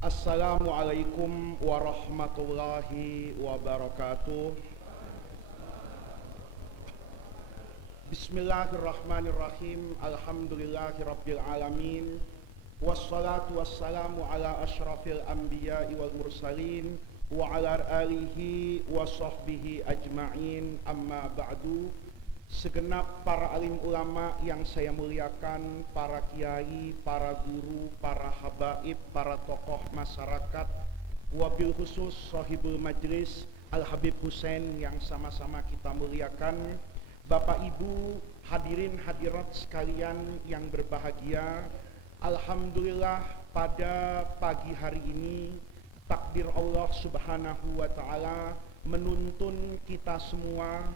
Assalamualaikum warahmatullahi wabarakatuh. Bismillahirrahmanirrahim. Alhamdulillahirabbil alamin. Wassalatu wassalamu ala asyrafil anbiya'i wal mursalin wa ala alihi wa sahbihi ajma'in. Amma ba'du. Segenap para alim ulama yang saya muliakan, para kiai, para guru, para habaib, para tokoh masyarakat, wabil khusus sahibul majlis Al-Habib Hussein yang sama-sama kita muliakan, Bapak Ibu hadirin hadirat sekalian yang berbahagia. Alhamdulillah pada pagi hari ini takdir Allah subhanahu wa ta'ala menuntun kita semua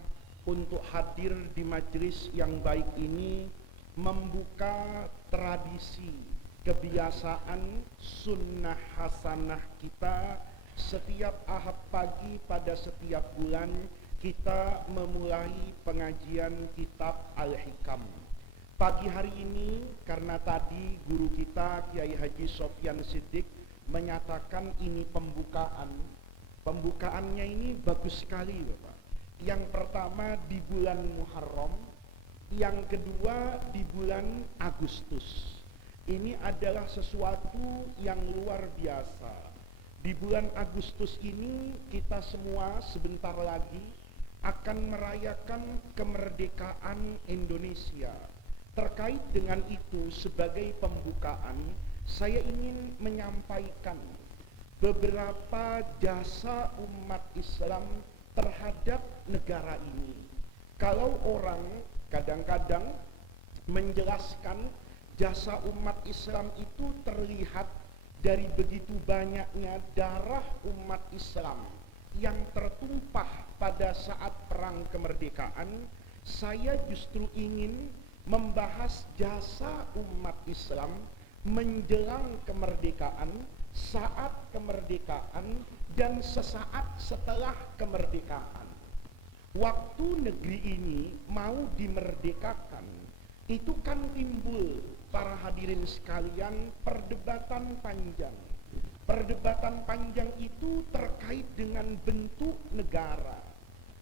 untuk hadir di majelis yang baik ini, membuka tradisi, kebiasaan, sunnah hasanah kita. Setiap Ahad pagi pada setiap bulan kita memulai pengajian kitab Al-Hikam. Pagi hari ini karena tadi guru kita Kiai Haji Sofyan Siddiq menyatakan ini pembukaan. Pembukaannya ini bagus sekali Bapak. Yang pertama di bulan Muharram, yang kedua di bulan Agustus. Ini adalah sesuatu yang luar biasa. Di bulan Agustus ini kita semua sebentar lagi akan merayakan kemerdekaan Indonesia. Terkait dengan itu, sebagai pembukaan, saya ingin menyampaikan beberapa jasa umat Islam terhadap negara ini. Kalau orang kadang-kadang menjelaskan jasa umat Islam itu terlihat dari begitu banyaknya darah umat Islam yang tertumpah pada saat perang kemerdekaan, saya justru ingin membahas jasa umat Islam menjelang kemerdekaan, saat kemerdekaan, dan sesaat setelah kemerdekaan. Waktu negeri ini mau dimerdekakan, itu kan timbul para hadirin sekalian perdebatan panjang. Perdebatan panjang itu terkait dengan bentuk negara.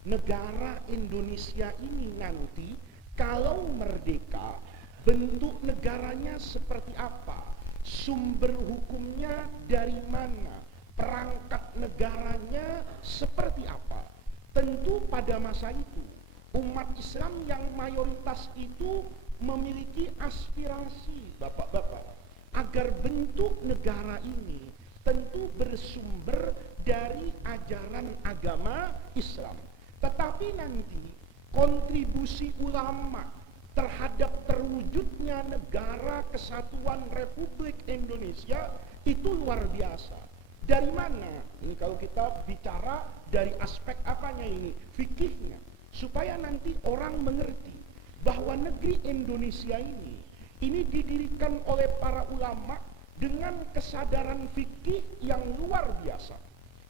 Negara Indonesia ini nanti kalau merdeka, bentuk negaranya seperti apa? Sumber hukumnya dari mana? Perangkat negaranya seperti apa? Tentu pada masa itu umat Islam yang mayoritas itu memiliki aspirasi bapak-bapak agar bentuk negara ini tentu bersumber dari ajaran agama Islam. Tetapi nanti kontribusi ulama terhadap terwujudnya negara kesatuan Republik Indonesia itu luar biasa. Dari mana? Ini kalau kita bicara dari aspek apanya ini? Fikihnya. Supaya nanti orang mengerti bahwa negeri Indonesia ini didirikan oleh para ulama dengan kesadaran fikih yang luar biasa.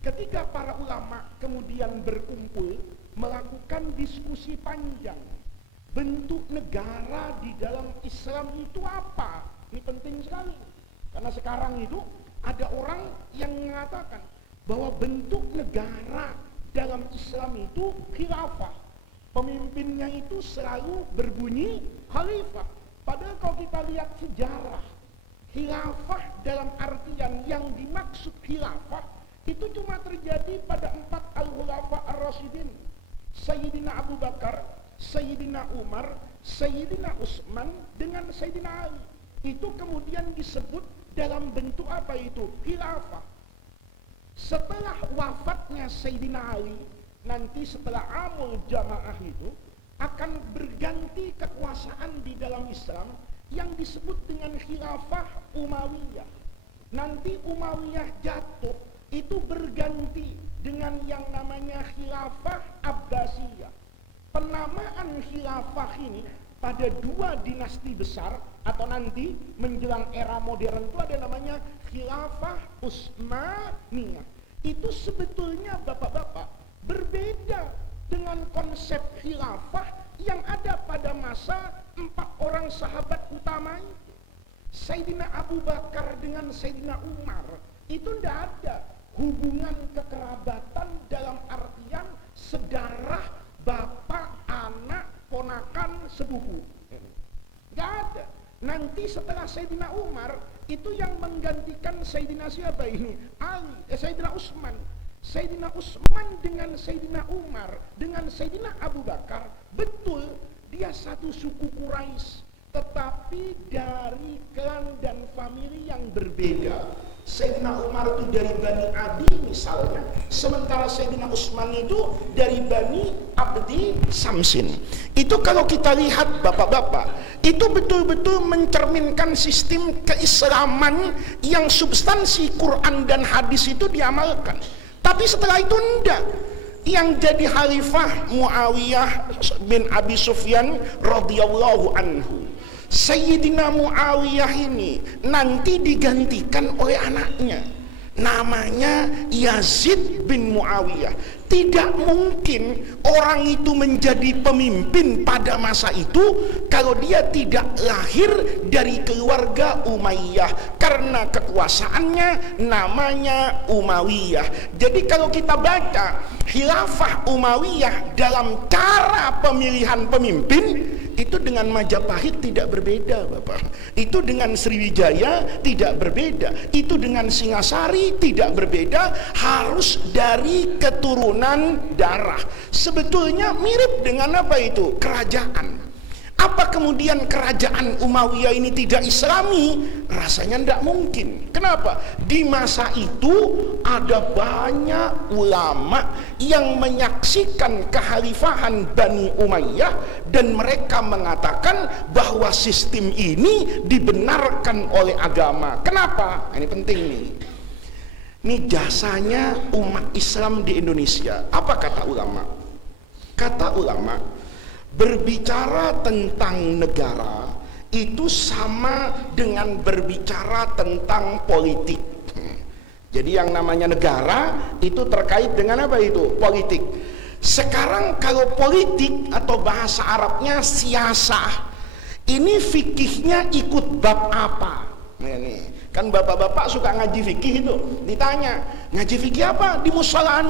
Ketika para ulama kemudian berkumpul melakukan diskusi panjang, bentuk negara di dalam Islam itu apa? Ini penting sekali. Karena sekarang itu ada orang yang mengatakan bahwa bentuk negara dalam Islam itu khilafah. Pemimpinnya itu selalu berbunyi khalifah. Padahal kalau kita lihat sejarah, khilafah dalam artian yang dimaksud khilafah itu cuma terjadi pada 4 al-khulafa ar-rasyidin. Sayyidina Abu Bakar, Sayyidina Umar, Sayyidina Utsman dengan Sayyidina Ali. Itu kemudian disebut dalam bentuk apa itu? Khilafah. Setelah wafatnya Sayyidina Ali, nanti setelah amul jamaah itu akan berganti kekuasaan di dalam Islam yang disebut dengan khilafah Umayyah. Nanti Umayyah jatuh, itu berganti dengan yang namanya khilafah Abbasiyah. Penamaan khilafah ini pada 2 dinasti besar atau nanti menjelang era modern itu ada namanya khilafah Utsmaniyah. Itu sebetulnya bapak-bapak berbeda dengan konsep khilafah yang ada pada masa 4 orang sahabat utama itu. Sayyidina Abu Bakar dengan Sayyidina Umar Itu tidak ada hubungan kekerabatan dalam artian sedarah, bapak, anak, ponakan, sepupu. Tidak ada. Nanti setelah Sayyidina Umar, itu yang menggantikan Sayyidina siapa ini? Sayyidina Utsman. Sayyidina Utsman dengan Sayyidina Umar, dengan Sayyidina Abu Bakar, betul dia satu suku Quraisy, tetapi dari klan dan famili yang berbeda. Sayyidina Umar itu dari Bani Adi misalnya, sementara Sayyidina Utsman itu dari Bani Abdi Samsin. Itu kalau kita lihat bapak-bapak, itu betul-betul mencerminkan sistem keislaman yang substansi Quran dan hadis itu diamalkan. Tapi setelah itu enggak. Yang jadi khalifah Muawiyah bin Abi Sufyan radhiyallahu anhu. Sayyidina Muawiyah ini nanti digantikan oleh anaknya, namanya Yazid bin Muawiyah. Tidak mungkin orang itu menjadi pemimpin pada masa itu kalau dia tidak lahir dari keluarga Umayyah, karena kekuasaannya namanya Umayyah. Jadi kalau kita baca khilafah Umayyah dalam cara pemilihan pemimpin, itu dengan Majapahit tidak berbeda, Bapak. Itu dengan Sriwijaya tidak berbeda. Itu dengan Singasari tidak berbeda. Harus dari keturunan darah. Sebetulnya mirip dengan apa itu? Kerajaan. Apa kemudian kerajaan Umayyah ini tidak Islami? Rasanya tidak mungkin. Kenapa? Di masa itu ada banyak ulama yang menyaksikan kekhalifahan Bani Umayyah, dan mereka mengatakan bahwa sistem ini dibenarkan oleh agama. Kenapa? Ini penting nih. Ini jasanya umat Islam di Indonesia. Apa kata ulama? Kata ulama, berbicara tentang negara itu sama dengan berbicara tentang politik. Jadi yang namanya negara itu terkait dengan apa itu? Politik. Sekarang kalau politik atau bahasa Arabnya siasah, ini fikihnya ikut bab apa? Nih, kan bapak-bapak suka ngaji fikih itu, ditanya, ngaji fikih apa? Di mushola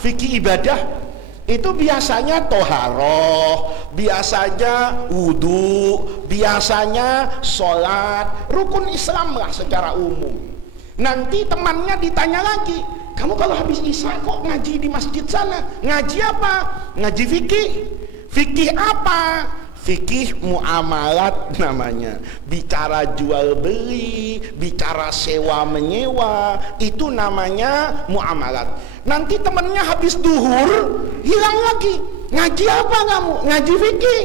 fikih ibadah. Itu biasanya toharoh, biasanya wudhu, biasanya sholat, rukun Islam lah secara umum. Nanti temannya ditanya lagi, kamu kalau habis isya kok ngaji di masjid sana? Ngaji apa? Ngaji fikih. Fikih apa? Fikih muamalat namanya. Bicara jual beli, bicara sewa menyewa, itu namanya muamalat. Nanti temennya habis duhur hilang lagi. Ngaji apa kamu? Ngaji fikih.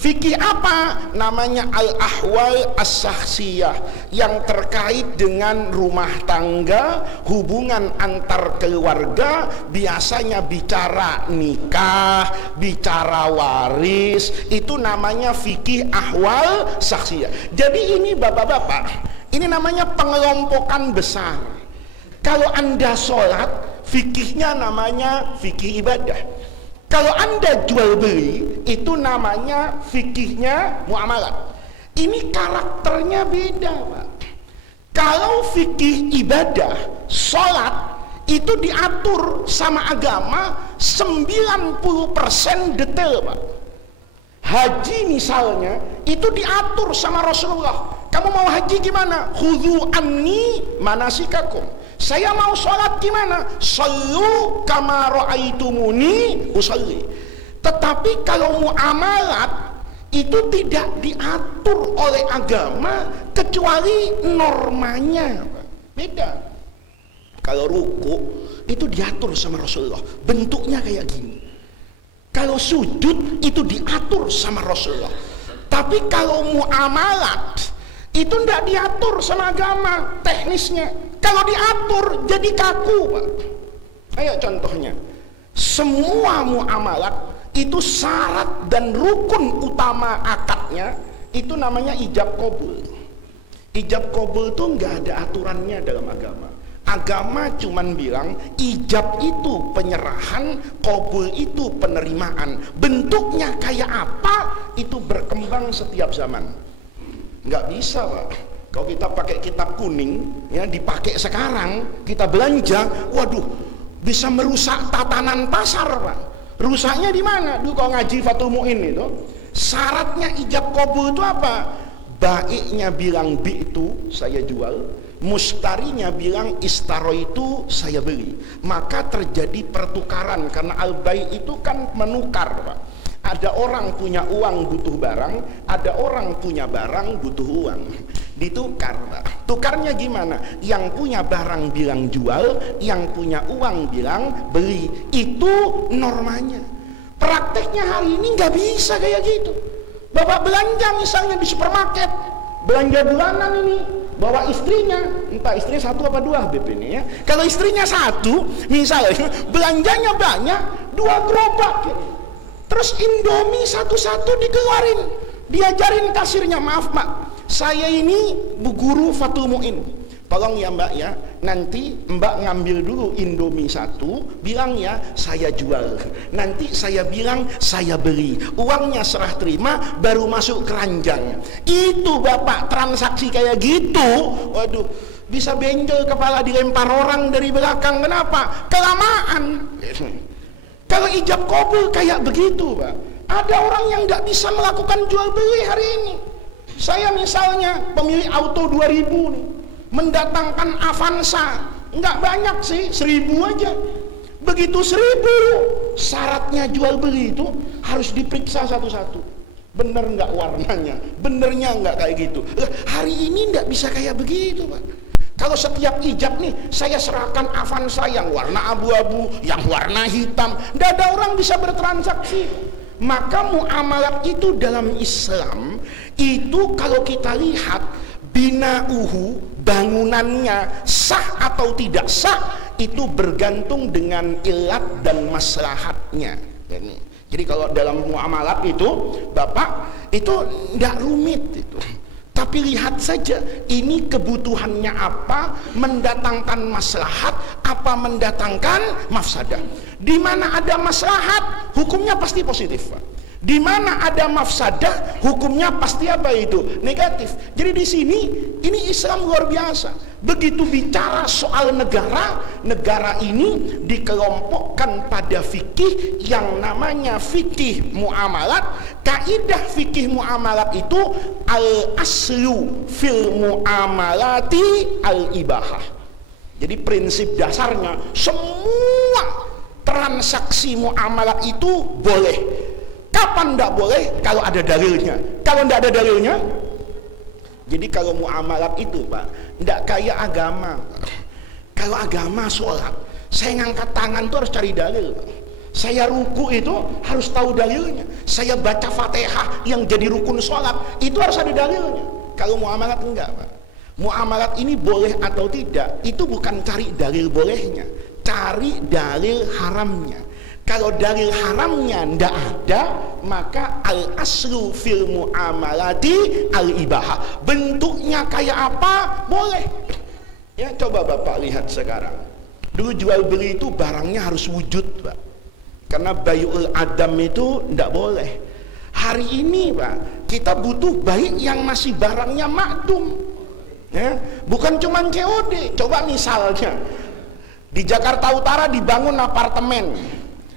Fikih apa? Namanya al-ahwal as-sahsiyah, yang terkait dengan rumah tangga, hubungan antar keluarga, biasanya bicara nikah, bicara waris, itu namanya fikih ahwal sahsiyah. Jadi ini bapak-bapak, ini namanya pengelompokan besar. Kalau Anda sholat, fikihnya namanya fikih ibadah. Kalau Anda jual beli, itu namanya fikihnya muamalat. Ini karakternya beda, Pak. Kalau fikih ibadah, sholat, itu diatur sama agama 90% detail, Pak. Haji misalnya, itu diatur sama Rasulullah. Kamu mau haji gimana? Khudhu anni manasikakum. Saya mau sholat gimana? Sallu kama ra'aitumuni usalli. Tetapi kalau muamalat itu tidak diatur oleh agama kecuali normanya. Beda. Kalau ruku itu diatur sama Rasulullah, bentuknya kayak gini. Kalau sujud itu diatur sama Rasulullah. Tapi kalau muamalat itu tidak diatur sama agama teknisnya. Kalau diatur jadi kaku, Pak. Ayo contohnya, semua muamalat itu syarat dan rukun utama akadnya itu namanya ijab qabul. Ijab qabul itu nggak ada aturannya dalam agama. Agama cuman bilang ijab itu penyerahan, qabul itu penerimaan. Bentuknya kayak apa itu berkembang setiap zaman. Nggak bisa, Pak. Kalau kita pakai kitab kuning, ya dipakai sekarang, kita belanja, waduh, bisa merusak tatanan pasar, Pak. Rusaknya di mana? Dulu kalau ngaji Fathul Mu'in itu, syaratnya ijab qabul itu apa? Baiknya bilang bi itu saya jual, mustarinya bilang istaro itu saya beli. Maka terjadi pertukaran, karena al-bai itu kan menukar, Pak. Ada orang punya uang butuh barang, ada orang punya barang butuh uang, ditukar, Pak. Tukarnya gimana? Yang punya barang bilang jual, yang punya uang bilang beli. Itu normanya. Prakteknya hari ini nggak bisa kayak gitu. Bapak belanja misalnya di supermarket, belanja bulanan ini, bawa istrinya, entah istrinya satu apa dua BP ini ya. Kalau istrinya satu, misalnya belanjanya banyak, 2 gerobak. Terus Indomie satu-satu dikeluarin, diajarin kasirnya, maaf Mbak, saya ini bu guru Fathul Mu'in, tolong ya Mbak ya, nanti Mbak ngambil dulu Indomie 1, bilang ya saya jual, nanti saya bilang saya beli, uangnya serah terima, baru masuk keranjang. Itu Bapak transaksi kayak gitu, waduh, bisa benjol kepala, dilempar orang dari belakang. Kenapa? Kelamaan. Kalau ijab qabul kayak begitu, Pak. Ada orang yang nggak bisa melakukan jual beli hari ini. Saya misalnya pemilik auto 2000 nih, mendatangkan Avanza, nggak banyak sih, 1000 aja. Begitu 1000, syaratnya jual beli itu harus diperiksa satu-satu. Bener nggak warnanya, benernya nggak kayak gitu. Hari ini nggak bisa kayak begitu, Pak. Kalau setiap ijab nih, saya serahkan Avanza yang warna abu-abu, yang warna hitam, tidak ada orang bisa bertransaksi. Maka muamalat itu dalam Islam, itu kalau kita lihat, binauhu, bangunannya sah atau tidak sah, itu bergantung dengan ilat dan maslahatnya. Jadi kalau dalam muamalat itu, Bapak, itu tidak rumit itu. Tapi lihat saja, ini kebutuhannya apa, mendatangkan maslahat, apa mendatangkan mafsadah. Di mana ada maslahat, hukumnya pasti positif, Pak. Di mana ada mafsadah, hukumnya pasti apa itu? Negatif. Jadi di sini, ini Islam luar biasa. Begitu bicara soal negara, negara ini dikelompokkan pada fikih yang namanya fikih muamalat. Kaidah fikih muamalat itu al-aslu fil muamalati al-ibahah. Jadi prinsip dasarnya, semua transaksi muamalat itu boleh. Kapan tidak boleh? Kalau ada dalilnya. Kalau tidak ada dalilnya, jadi kalau muamalat itu, Pak, tidak kayak agama. Kalau agama sholat, saya ngangkat tangan itu harus cari dalil. Saya ruku itu harus tahu dalilnya. Saya baca Fatihah yang jadi rukun sholat, itu harus ada dalilnya. Kalau muamalat enggak, Pak. Muamalat ini boleh atau tidak, itu bukan cari dalil bolehnya, cari dalil haramnya. Kalau dalil haramnya ndak ada, maka al-aslu fil muamalati al-ibahah. Bentuknya kayak apa? Boleh. Ya, coba Bapak lihat sekarang. Dulu jual beli itu barangnya harus wujud, Pak. Karena bayul adam itu ndak boleh. Hari ini, Pak, kita butuh baik yang masih barangnya makdum. Ya, bukan cuma COD. Coba misalnya di Jakarta Utara dibangun apartemen.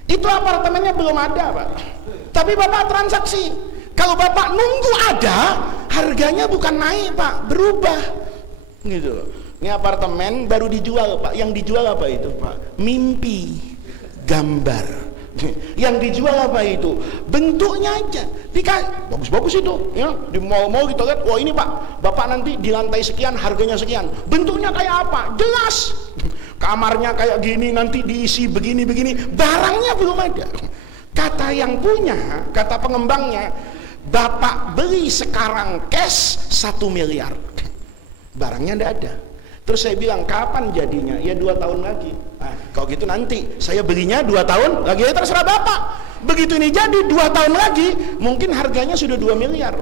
Itu apartemennya belum ada, Pak. Tapi Bapak transaksi. Kalau Bapak nunggu ada, harganya bukan naik, Pak, berubah. Gitu. Ini apartemen baru dijual, Pak. Yang dijual apa itu, Pak? Mimpi, gambar. Yang dijual apa itu? Bentuknya aja. Bagus-bagus itu, ya. Di mall-mall kita lihat, wah ini Pak, Bapak nanti di lantai sekian, harganya sekian. Bentuknya kayak apa? Jelas. Kamarnya kayak gini, nanti diisi begini-begini, barangnya belum ada. Kata yang punya, kata pengembangnya, Bapak beli sekarang cash 1 miliar, barangnya tidak ada. Terus saya bilang, kapan jadinya? Ya 2 tahun lagi. Nah, kalau gitu nanti saya belinya 2 tahun lagi, ya terserah Bapak. Begitu ini jadi 2 tahun lagi, mungkin harganya sudah 2 miliar.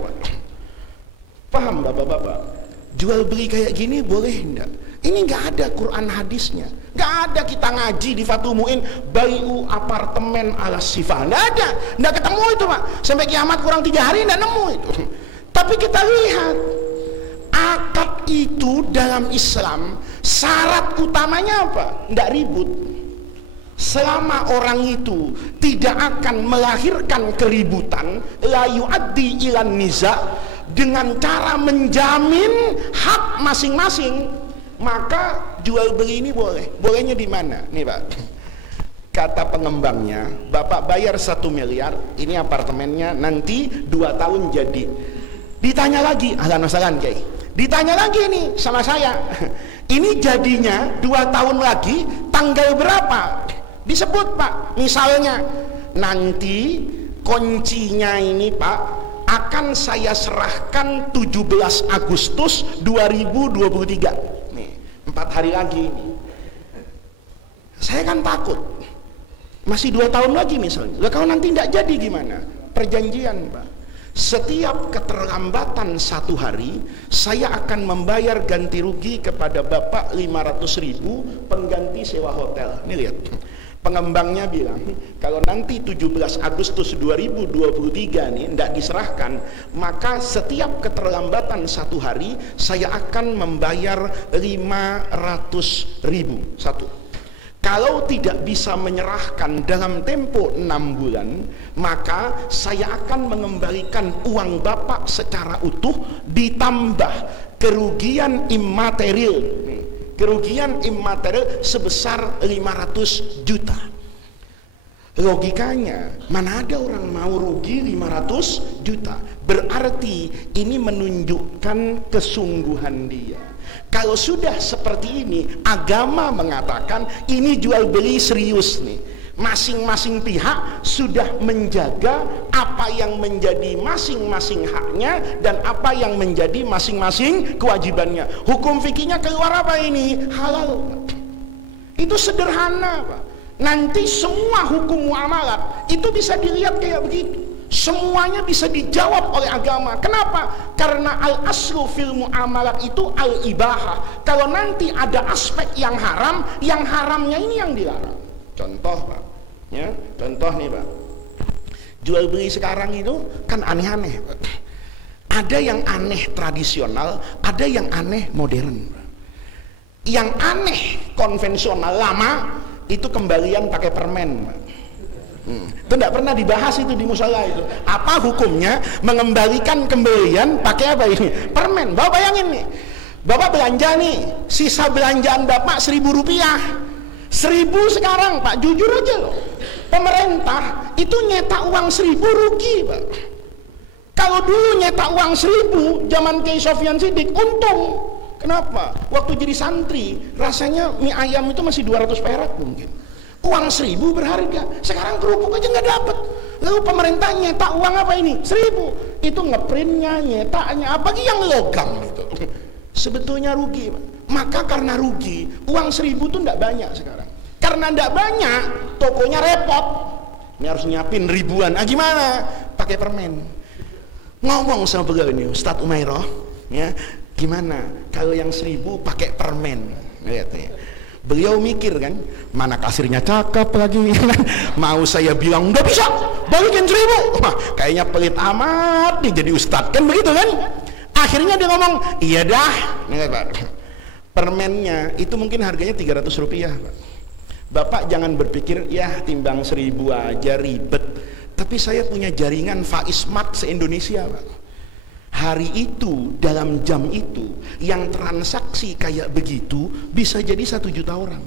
Paham Bapak-Bapak? Jual beli kayak gini boleh enggak? Ini nggak ada Quran hadisnya, nggak ada kita ngaji di Fathul Mu'in bayu apartemen ala sifah, nggak ada, nggak ketemu itu Pak. Sampai kiamat kurang 3 hari nggak nemu itu. Tapi kita lihat akad itu dalam Islam syarat utamanya apa? Nggak ribut. Selama orang itu tidak akan melahirkan keributan, la yu'addi ilan niza, dengan cara menjamin hak masing-masing, maka jual beli ini boleh. Bolehnya di mana? Nih Pak, kata pengembangnya, Bapak bayar 1 miliar, ini apartemennya nanti 2 tahun jadi. Ditanya lagi, ahlan wassalam Kiai, ditanya lagi nih sama saya, ini jadinya 2 tahun lagi tanggal berapa? Disebut Pak, misalnya nanti kuncinya ini Pak akan saya serahkan 17 Agustus 2023. Nih, 4 hari lagi ini. Saya kan takut, masih 2 tahun lagi misalnya. Kalau nanti tidak jadi gimana? Perjanjian Pak, setiap keterlambatan 1 hari saya akan membayar ganti rugi kepada Bapak 500.000 pengganti sewa hotel. Ini lihat, pengembangnya bilang kalau nanti 17 Agustus 2023 nih tidak diserahkan, maka setiap keterlambatan 1 hari saya akan membayar 500.000 satu. Kalau tidak bisa menyerahkan dalam tempo 6 bulan, maka saya akan mengembalikan uang Bapak secara utuh ditambah kerugian imaterial. Kerugian imaterial sebesar 500 juta. Logikanya, mana ada orang mau rugi 500 juta? Berarti ini menunjukkan kesungguhan dia. Kalau sudah seperti ini, agama mengatakan ini jual beli serius nih. Masing-masing pihak sudah menjaga apa yang menjadi masing-masing haknya dan apa yang menjadi masing-masing kewajibannya. Hukum fikihnya keluar apa ini? Halal. Itu sederhana Pak. Nanti semua hukum muamalat itu bisa dilihat kayak begitu. Semuanya bisa dijawab oleh agama. Kenapa? Karena al-aslu fil muamalat itu al-ibahah. Kalau nanti ada aspek yang haram, yang haramnya ini yang dilarang. Contoh Pak, ya, contoh nih Pak, jual beli sekarang itu kan aneh-aneh Pak. Ada yang aneh tradisional, ada yang aneh modern Pak. Yang aneh konvensional lama itu kembalian pakai permen Pak. Itu tidak pernah dibahas itu di musala itu. Apa hukumnya mengembalikan kembalian pakai apa ini? Permen. Bapak bayangin nih, Bapak belanja nih, sisa belanjaan Bapak 1.000 rupiah. 1.000 sekarang Pak, jujur aja loh, pemerintah itu nyetak uang 1.000 rugi Pak. Kalau dulu nyetak uang 1.000 zaman Kiai Sofyan Sidik untung. Kenapa? Waktu jadi santri rasanya mie ayam itu masih 200 perak mungkin. Uang 1.000 berharga. Sekarang kerupuk aja nggak dapat. Lalu pemerintah nyetak uang apa ini? 1.000. Itu ngeprintnya, nyetaknya, apalagi yang logam itu. Sebetulnya rugi Pak. Maka karena rugi, uang 1.000 itu nggak banyak sekarang. Karena nggak banyak, tokonya repot. Ini harus nyiapin ribuan. Ah gimana? Pakai permen. Ngomong sama beliau ini, Ustadz Umairoh, ya, gimana kalau yang 1.000 pakai permen? Lihat nih. Beliau mikir kan, mana kasirnya cakep lagi kan? Mau saya bilang nggak bisa, balikin 1.000. Wah, kayaknya pelit amat nih jadi ustadz kan begitu kan? Akhirnya dia ngomong, iya dah. Nih, Pak, permennya itu mungkin harganya 300 rupiah Pak. Bapak jangan berpikir ya timbang 1.000 aja ribet. Tapi saya punya jaringan Faiz Mart se-Indonesia Pak. Hari itu, dalam jam itu, yang transaksi kayak begitu bisa jadi 1 juta orang.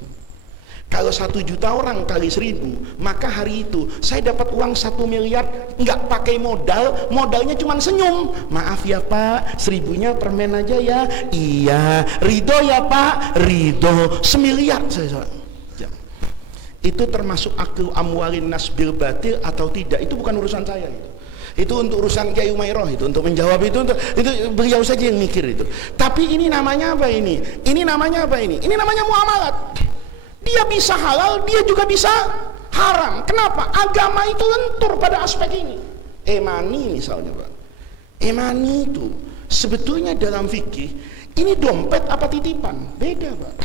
Kalau 1 juta orang kali 1.000, maka hari itu saya dapat uang 1 miliar nggak pakai modal, modalnya cuma senyum. Maaf ya Pak, 1.000-nya permen aja ya. Iya, ridho ya Pak, ridho. 1 miliar saya. Itu termasuk akil amwalin nas bil batil atau tidak? Itu bukan urusan saya itu. Itu untuk urusan Kiai Umairoh itu, untuk menjawab itu beliau saja yang mikir itu. Tapi ini namanya apa ini? Ini namanya apa ini? Ini namanya muamalat. Dia bisa halal, dia juga bisa haram. Kenapa? Agama itu lentur pada aspek ini. Emani misalnya Pak. Emani itu sebetulnya dalam fikih ini dompet apa titipan? Beda Pak.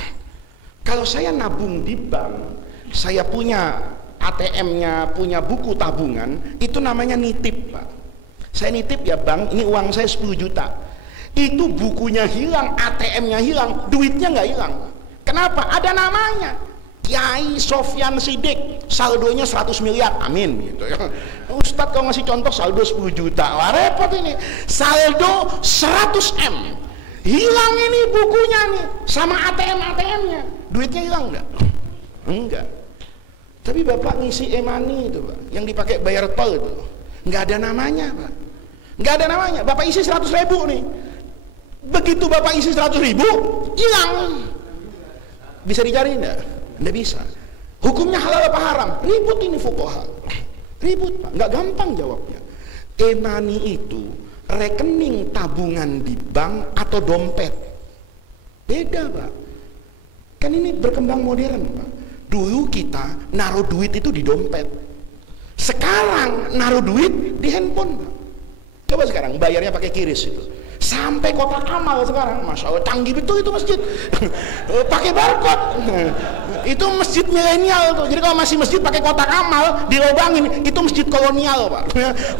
Kalau saya nabung di bank, saya punya ATM-nya, punya buku tabungan, itu namanya nitip Pak. Saya nitip ya Bang, ini uang saya 10 juta. Itu bukunya hilang, ATM-nya hilang, duitnya nggak hilang. Kenapa? Ada namanya. Kiai Sofyan Sidik, saldonya 100 miliar, amin gitu ya. Ustadz kalau ngasih contoh saldo 10 juta, wah repot ini. Saldo 100 M, hilang ini bukunya nih, sama ATM-nya, duitnya hilang nggak? Enggak. Tapi bapak ngisi e-money itu pak, yang dipakai bayar tol itu, nggak ada namanya pak, nggak ada namanya. Bapak isi 100.000 nih, begitu bapak isi 100.000, hilang. Bisa dicari enggak? Nggak bisa. Hukumnya halal apa haram? Ribut ini fuqaha. Ribut pak, nggak gampang jawabnya. E-money itu rekening tabungan di bank atau dompet? Beda pak. Kan ini berkembang modern pak. Dulu kita naruh duit itu di dompet. Sekarang naruh duit di handphone pak. Coba sekarang bayarnya pakai QRIS itu. Sampai kotak amal sekarang, masya Allah canggih betul itu masjid. Pakai barcode. Itu masjid milenial tuh. Jadi kalau masih masjid pakai kotak amal dilobangin, itu masjid kolonial pak,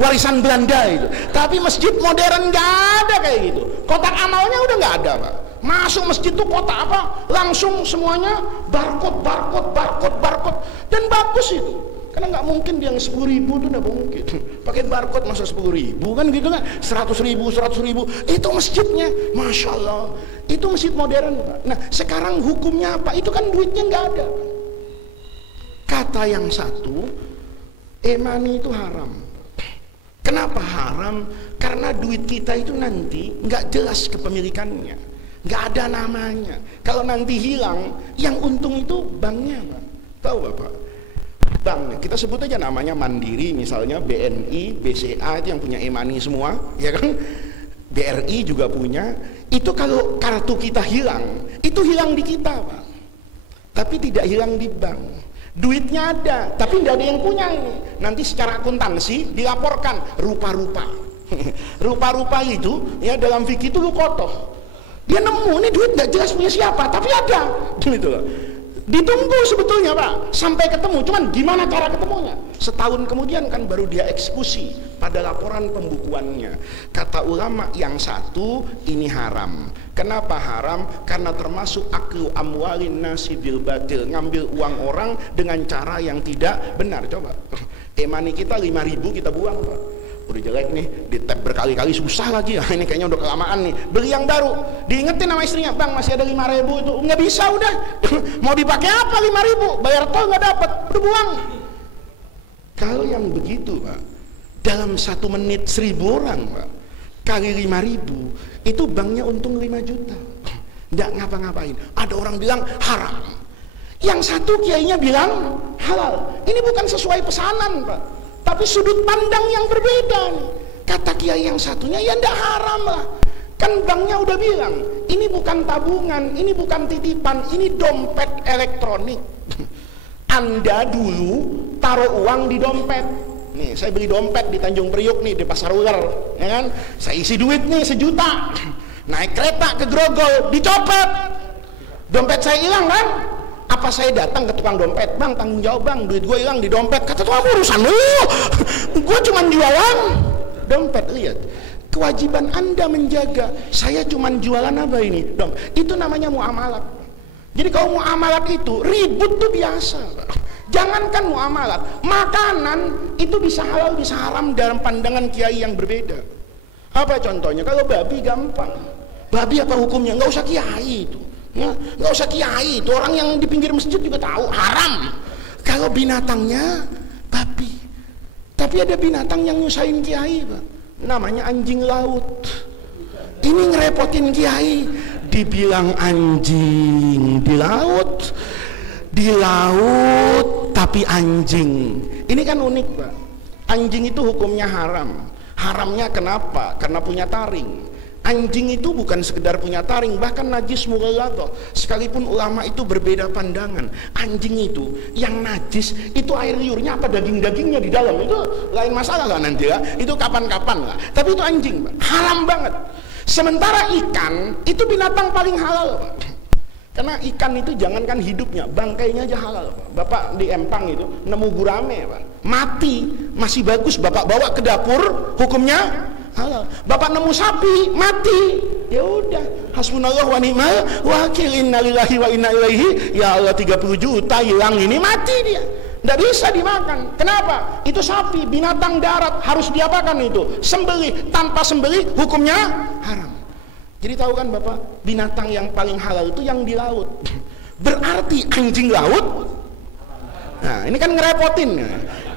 warisan Belanda itu. Tapi masjid modern nggak ada kayak gitu. Kotak amalnya udah nggak ada pak. Masuk masjid tuh kotak apa? Langsung semuanya barcode, dan bagus itu. Karena nggak mungkin dia yang 10.000 itu nggak mungkin. Pakai barcode masa 10.000 kan gitu kan? 100.000 itu masjidnya, masya Allah. Itu masjid modern pak. Nah sekarang hukumnya apa? Itu kan duitnya nggak ada. Kata yang satu, e-money itu haram. Kenapa haram? Karena duit kita itu nanti nggak jelas kepemilikannya, nggak ada namanya. Kalau nanti hilang, yang untung itu banknya pak. Tahu bapak? Bank, kita sebut aja namanya Mandiri misalnya, BNI, BCA itu yang punya e-money semua, ya kan? BRI juga punya. Itu kalau kartu kita hilang, itu hilang di kita pak, tapi tidak hilang di bank. Duitnya ada, tapi tidak ada yang punya ini. Nanti secara akuntansi dilaporkan rupa-rupa. Rupa-rupa itu ya dalam fikih itu luqotoh. Dia nemu ini duit tidak jelas punya siapa, tapi ada, gitu loh. Ditunggu sebetulnya pak sampai ketemu, cuman gimana cara ketemunya? Setahun kemudian kan baru dia eksekusi pada laporan pembukuannya. Kata ulama yang satu, ini haram. Kenapa haram? Karena termasuk aklu amwalin nasi bil batil, ngambil uang orang dengan cara yang tidak benar. Coba e-money kita 5.000 kita buang pak, udah jelek nih, di tap berkali-kali susah lagi. Ini kayaknya udah kelamaan nih, beli yang baru. Diingetin sama istrinya, bang masih ada 5.000 itu, nggak bisa udah. Mau dipakai apa 5.000? Bayar tol nggak dapat, udah buang. Kalau yang begitu pak, dalam 1 menit 1.000 orang pak, kali 5.000 itu banknya untung 5 juta. Nggak ngapa-ngapain. Ada orang bilang haram, yang satu kiainya bilang halal. Ini bukan sesuai pesanan pak, tapi sudut pandang yang berbeda nih. Kata kiai yang satunya ya ndak haram lah, kan banknya udah bilang ini bukan tabungan, ini bukan titipan, ini dompet elektronik. Anda dulu taruh uang di dompet. Nih saya beli dompet di Tanjung Priuk nih, di Pasar Ular, ya kan? Saya isi duit nih 1 juta, naik kereta ke Grogol, dicopet, dompet saya hilang kan? Apa saya datang ke tukang dompet, bang tanggung jawab bang, duit gue hilang di dompet? Kata tukang, urusan lu, gue cuma jualan dompet. Lihat kewajiban anda menjaga. Saya cuma jualan apa ini itu namanya muamalat. Jadi kalau muamalat itu ribut tuh biasa. Jangankan muamalat, makanan itu bisa halal bisa haram dalam pandangan kiai yang berbeda. Apa contohnya? Kalau babi gampang, babi apa hukumnya? Nggak usah kiai itu. Ya, nggak usah kiai itu, orang yang di pinggir masjid juga tahu haram. Kalau binatangnya babi, tapi ada binatang yang nyusahin kiai pak, namanya anjing laut. Ini ngerepotin kiai, dibilang anjing di laut tapi anjing. Ini kan unik pak, anjing itu hukumnya haram. Haramnya kenapa? Karena punya taring. Anjing itu bukan sekedar punya taring, bahkan najis mughalladhah. Sekalipun ulama itu berbeda pandangan, anjing itu yang najis itu air liurnya apa daging-dagingnya di dalam, itu lain masalah lah nanti ya, itu kapan-kapan lah. Tapi itu anjing Pak, haram banget. Sementara ikan itu binatang paling halal Pak. Karena ikan itu jangankan hidupnya, bangkainya aja halal Pak. Bapak di Empang itu nemu gurame Pak, mati masih bagus, Bapak bawa ke dapur, hukumnya halal. Bapak nemu sapi mati, ya udah, hasbunallah wa ni'mal wakil, innalillahi wa inna ilaihi, ya Allah 30 juta hilang ini, mati dia, nggak bisa dimakan. Kenapa? Itu sapi, binatang darat, harus diapakan itu? Sembelih. Tanpa sembelih hukumnya haram. Jadi tahu kan Bapak, binatang yang paling halal itu yang di laut. Berarti anjing laut, nah ini kan ngerepotin,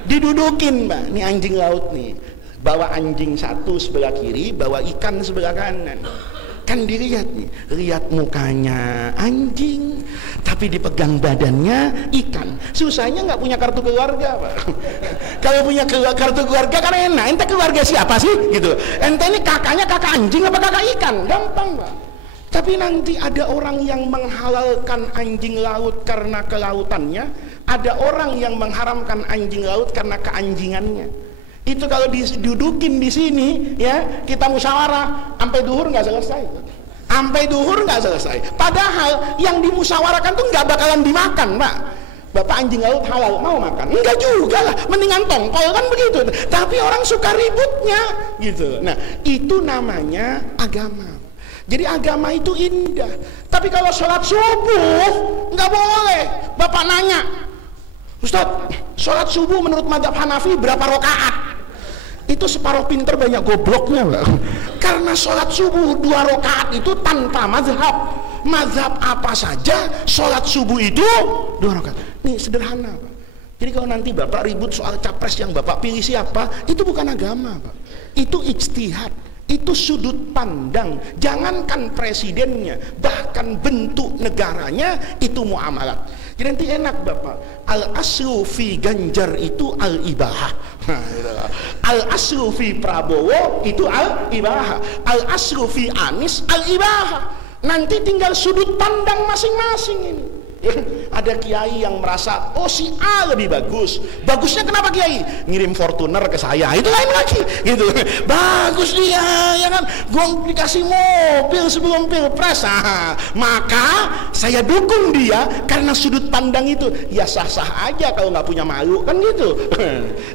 didudukin Mbak, ini anjing laut nih, bawa anjing satu sebelah kiri, bawa ikan sebelah kanan, kan dilihat nih, lihat mukanya anjing tapi dipegang badannya ikan. Susahnya nggak punya kartu keluarga Pak. Kalau punya kartu keluarga kan enak, ente keluarga siapa sih gitu, ente ini kakaknya kakak anjing apa kakak ikan, gampang Pak. Tapi nanti ada orang yang menghalalkan anjing laut karena kelautannya, ada orang yang mengharamkan anjing laut karena keanjingannya. Itu kalau didudukin di sini, ya kita musyawarah sampai duhur nggak selesai, sampai duhur nggak selesai. Padahal yang dimusyawarahkan tuh nggak bakalan dimakan, Pak. Bapak anjing laut halal, mau makan? Enggak juga lah, mendingan tongkol kan begitu. Tapi orang suka ributnya, gitu. Nah itu namanya agama. Jadi agama itu indah. Tapi kalau sholat subuh nggak boleh. Bapak nanya, Ustadz, sholat subuh menurut mazhab Hanafi berapa rakaat? Itu separuh pinter banyak gobloknya Mbak. Karena sholat subuh 2 rakaat itu tanpa mazhab. Mazhab apa saja sholat subuh itu 2 rakaat. Nih sederhana Pak. Jadi kalau nanti Bapak ribut soal capres yang Bapak pilih siapa, itu bukan agama Pak. Itu ijtihad. Itu sudut pandang. Jangankan presidennya, bahkan bentuk negaranya itu muamalat. Jadi nanti enak Bapak, al aslu fi Ganjar itu al ibahah, al aslu fi Prabowo itu al ibahah, al aslu fi Anies al ibahah. Nanti tinggal sudut pandang masing-masing ini. Ada kiai yang merasa oh si A lebih bagus. Bagusnya kenapa kiai? Ngirim Fortuner ke saya, itu lain lagi gitu. Bagus dia ya kan, gua dikasih mobil sebelum pilpres, maka saya dukung dia karena sudut pandang itu. Ya sah-sah aja kalau nggak punya malu kan gitu.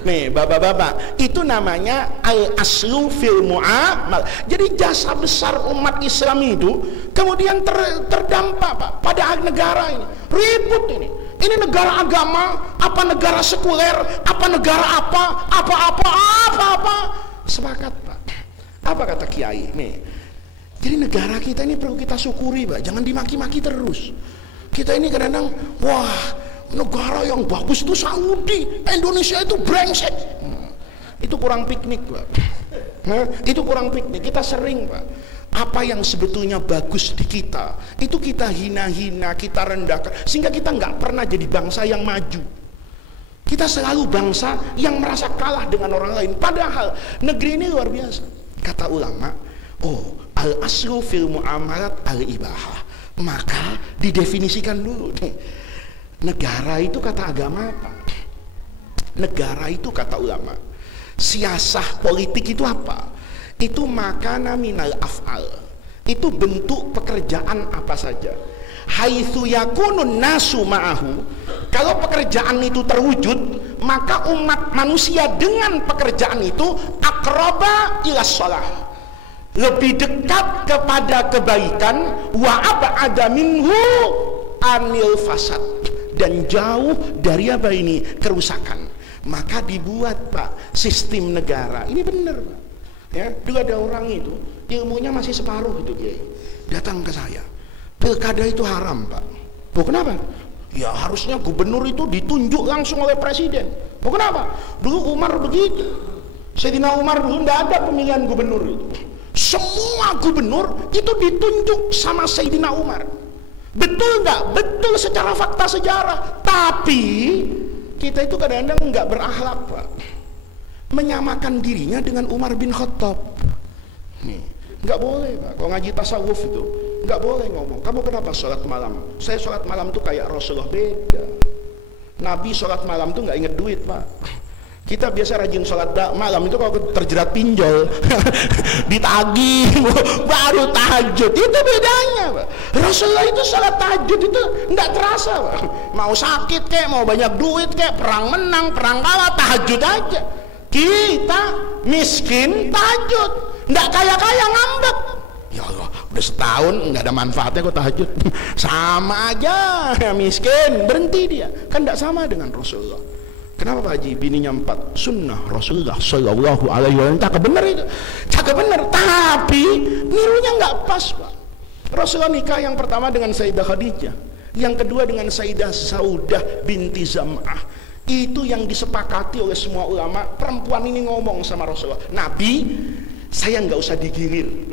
Nih bapak-bapak, itu namanya al aslu fil mu'amal. Jadi jasa besar umat Islam itu kemudian terdampak Pak pada negara ini. Ribut ini negara agama apa negara sekuler, apa negara apa sepakat Pak. Apa kata kiai nih, jadi negara kita ini perlu kita syukuri Pak, jangan dimaki-maki terus. Kita ini kadang-kadang wah negara yang bagus itu Saudi, Indonesia itu brengsek. Itu kurang piknik Pak. Itu kurang piknik. Kita sering Pak, apa yang sebetulnya bagus di kita itu kita hina-hina, kita rendahkan, sehingga kita nggak pernah jadi bangsa yang maju. Kita selalu bangsa yang merasa kalah dengan orang lain. Padahal negeri ini luar biasa. Kata ulama, oh al aslu fil muamalat al ibahah. Maka didefinisikan dulu nih, negara itu kata agama apa? Negara itu kata ulama, siasah politik itu apa? Itu makana minal af'al, itu bentuk pekerjaan apa saja. Haitsu yakunun nasu ma'ahu, kalau pekerjaan itu terwujud, maka umat manusia dengan pekerjaan itu aqraba ilas shalah, lebih dekat kepada kebaikan, wa ab'ada minhu anil fasad, dan jauh dari apa ini, kerusakan. Maka dibuat Pak sistem negara ini, benar Pak. Ya, dulu ada orang itu ilmunya masih separuh itu Kiai, datang ke saya, pilkada itu haram Pak. Oh kenapa? Ya harusnya gubernur itu ditunjuk langsung oleh presiden. Oh kenapa? Dulu Umar begitu, Sayyidina Umar dulu tidak ada pemilihan gubernur itu, semua gubernur itu ditunjuk sama Sayyidina Umar. Betul nggak? Betul secara fakta sejarah. Tapi kita itu kadang-kadang nggak berakhlak Pak, menyamakan dirinya dengan Umar bin Khattab. Nih, nggak boleh Pak. Kalau ngaji tasawuf itu nggak boleh ngomong, kamu kenapa sholat malam? Saya sholat malam tuh kayak Rasulullah. Beda. Nabi sholat malam tuh nggak inget duit Pak. Kita biasa rajin sholat malam itu kalau terjerat pinjol ditagih baru tahajud. Itu bedanya Pak. Rasulullah itu sholat tahajud itu nggak terasa Pak. Mau sakit kek, mau banyak duit kek, perang menang, perang kalah, tahajud aja. Kita miskin tahajud. nggak kaya-kaya ngambek. Ya Allah, udah setahun nggak ada manfaatnya kok tahajud. Sama aja ya, miskin, berhenti dia. Kan nggak sama dengan Rasulullah. Kenapa Pak Haji? Bininya 4, sunnah Rasulullah Sallallahu Alaihi Wasallam. Cakep bener itu, cakep bener. Tapi nirunya nggak pas Pak. Rasulullah nikah yang pertama dengan Sayyidah Khadijah, yang kedua dengan Sayyidah Saudah binti Zam'ah. Itu yang disepakati oleh semua ulama. Perempuan ini ngomong sama Rasulullah, Nabi, saya nggak usah digilir.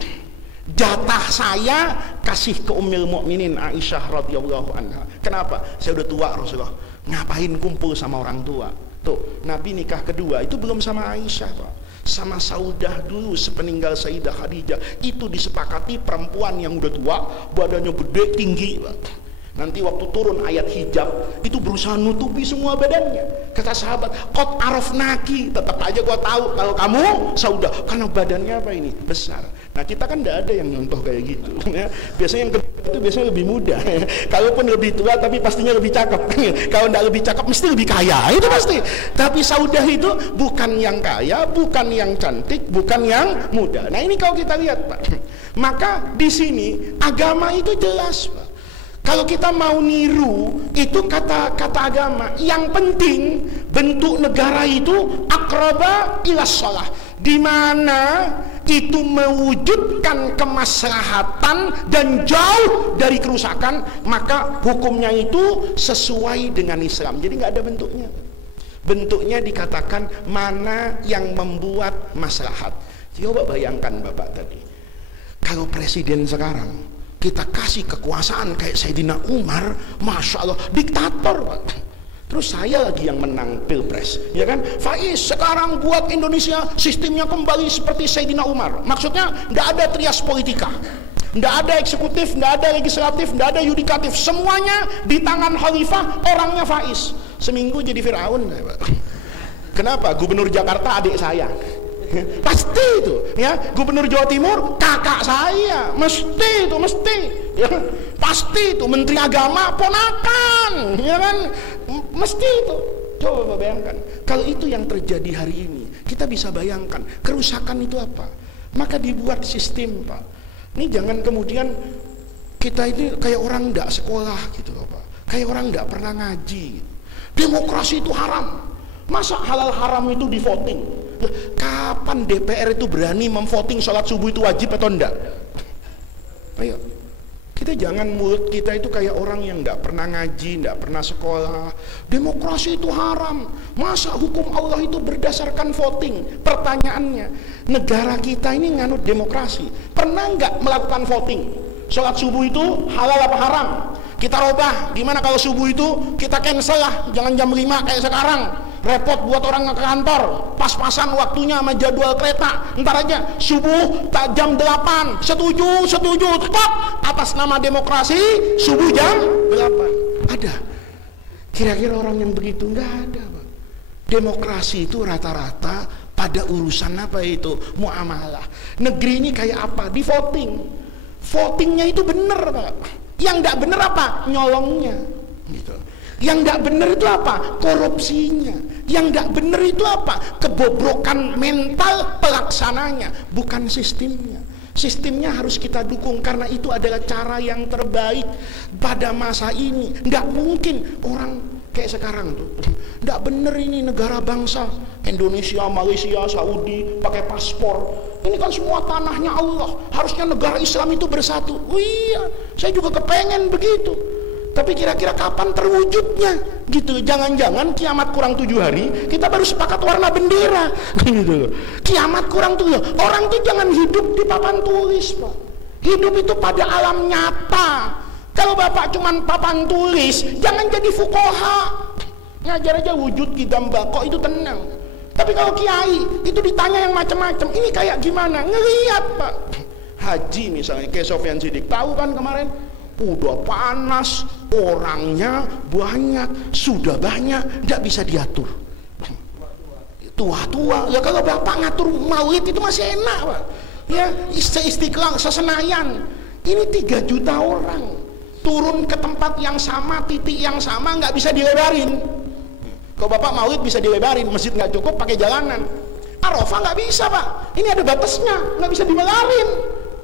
Jatah saya kasih ke Ummul Mukminin Aisyah radhiyallahu anha. Kenapa? Saya udah tua Rasulullah. Ngapain kumpul sama orang tua? Tuh, Nabi nikah kedua itu belum sama Aisyah, Pak. Sama Saudah dulu sepeninggal Sayyidah Khadijah. Itu disepakati perempuan yang udah tua, badannya gede, tinggi, Pak. Nanti waktu turun ayat hijab itu berusaha nutupi semua badannya. Kata sahabat, qad arafnaki, tetap aja gua tahu kalau kamu Saudah, karena badannya apa ini? Besar. Nah, kita kan tidak ada yang nyontoh kayak gitu ya. Biasanya yang kedua itu biasanya lebih muda. Kalaupun lebih tua tapi pastinya lebih cakep. Kalau tidak lebih cakep mesti lebih kaya, itu pasti. Tapi Saudah itu bukan yang kaya, bukan yang cantik, bukan yang muda. Nah, ini kalau kita lihat, Pak. Maka di sini agama itu jelas, Pak. Kalau kita mau niru, itu kata agama. Yang penting bentuk negara itu aqraba ilas shalah, di mana itu mewujudkan kemaslahatan dan jauh dari kerusakan, maka hukumnya itu sesuai dengan Islam. Jadi nggak ada bentuknya. Bentuknya dikatakan mana yang membuat maslahat. Coba bayangkan Bapak tadi, kalau presiden sekarang kita kasih kekuasaan kayak Sayyidina Umar, Masya Allah, diktator Pak. Terus saya lagi yang menang pilpres, ya kan? Faiz sekarang buat Indonesia sistemnya kembali seperti Sayyidina Umar. Maksudnya tidak ada trias politika, tidak ada eksekutif, tidak ada legislatif, tidak ada yudikatif, semuanya di tangan khalifah, orangnya Faiz. Seminggu jadi Firaun, Pak. Kenapa? Gubernur Jakarta adik saya. Pasti itu ya, Gubernur Jawa Timur kakak saya, mesti ya, pasti itu Menteri Agama ponakan, ya kan, mesti itu. Coba bayangkan kalau itu yang terjadi hari ini, kita bisa bayangkan kerusakan itu apa. Maka dibuat sistem, Pak. Ini jangan kemudian kita ini kayak orang nggak sekolah gitu loh, Pak, kayak orang nggak pernah ngaji. Demokrasi itu haram, masa halal haram itu di voting? Kapan DPR itu berani memvoting sholat subuh itu wajib atau enggak? Ayo, kita jangan mulut kita itu kayak orang yang enggak pernah ngaji, enggak pernah sekolah. Demokrasi itu haram, masa hukum Allah itu berdasarkan voting? Pertanyaannya, negara kita ini nganut demokrasi, pernah enggak melakukan voting? Sholat subuh itu halal apa haram? Kita robah, gimana kalau subuh itu kita cancel lah, jangan jam 5 kayak sekarang. Repot buat orang ke kantor, pas-pasan waktunya sama jadwal kereta. Ntar aja subuh tak jam 8, setuju, stop. Atas nama demokrasi subuh jam 8. Ada? Kira-kira orang yang begitu? Nggak ada, Pak. Demokrasi itu rata-rata pada urusan apa itu? Muamalah. Negeri ini kayak apa? Di voting. Votingnya itu bener, Pak. Yang nggak bener apa? Nyolongnya. Gitu. Yang nggak bener itu apa? Korupsinya. Yang nggak bener itu apa? Kebobrokan mental pelaksananya, bukan sistemnya. Sistemnya harus kita dukung karena itu adalah cara yang terbaik pada masa ini. Nggak mungkin orang kayak sekarang tuh, nggak bener ini negara bangsa Indonesia, Malaysia, Saudi pakai paspor. Ini kan semua tanahnya Allah. Harusnya negara Islam itu bersatu. Oh iya, saya juga kepengen begitu. Tapi kira-kira kapan terwujudnya? Gitu. Jangan-jangan kiamat kurang 7 hari, kita baru sepakat warna bendera. Gitu. Kiamat kurang 7. Orang tuh jangan hidup di papan tulis, Pak. Hidup itu pada alam nyata. Kalau Bapak cuman papan tulis, jangan jadi fuqaha. Ngajar aja wujud kidam bako itu tenang. Tapi kalau kiai itu ditanya yang macam-macam, ini kayak gimana? Ngelihat, Pak. Haji misalnya, kayak Sofyan Sidik, tahu kan kemarin? Udah panas, orangnya banyak, sudah banyak, tidak bisa diatur. Tua-tua, ya kalau Bapak ngatur maulid itu masih enak, Pak. Ya, Istiqlal, Senayan, ini 3 juta orang turun ke tempat yang sama, titik yang sama, nggak bisa dilebarin. Kalau Bapak maulid bisa dilebarin, masjid nggak cukup, pakai jalanan. Arafah nggak bisa Pak, ini ada batasnya, nggak bisa dimelarin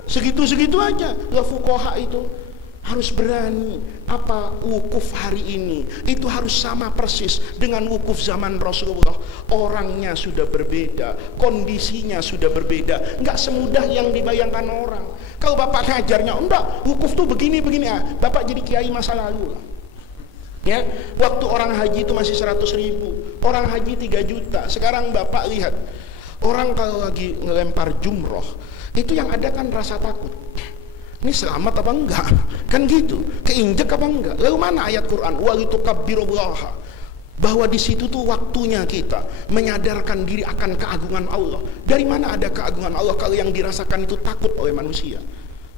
segitu-segitu aja. Ya fuqaha itu harus berani. Apa wukuf hari ini itu harus sama persis dengan wukuf zaman Rasulullah. Orangnya sudah berbeda, kondisinya sudah berbeda, nggak semudah yang dibayangkan orang. Kalau Bapak ngajarnya enggak, wukuf tuh begini-begini, Bapak jadi kiai masa lalu lah. Ya, waktu orang haji itu masih 100.000, orang haji 3 juta. Sekarang Bapak lihat, orang kalau lagi ngelempar jumroh itu yang ada kan rasa takut. Ini selamat apa enggak? Kan gitu. Keinjek apa enggak? Lalu mana ayat Quran? Walitukabbirullaha. Bahwa di situ tuh waktunya kita menyadarkan diri akan keagungan Allah. Dari mana ada keagungan Allah kalau yang dirasakan itu takut oleh manusia?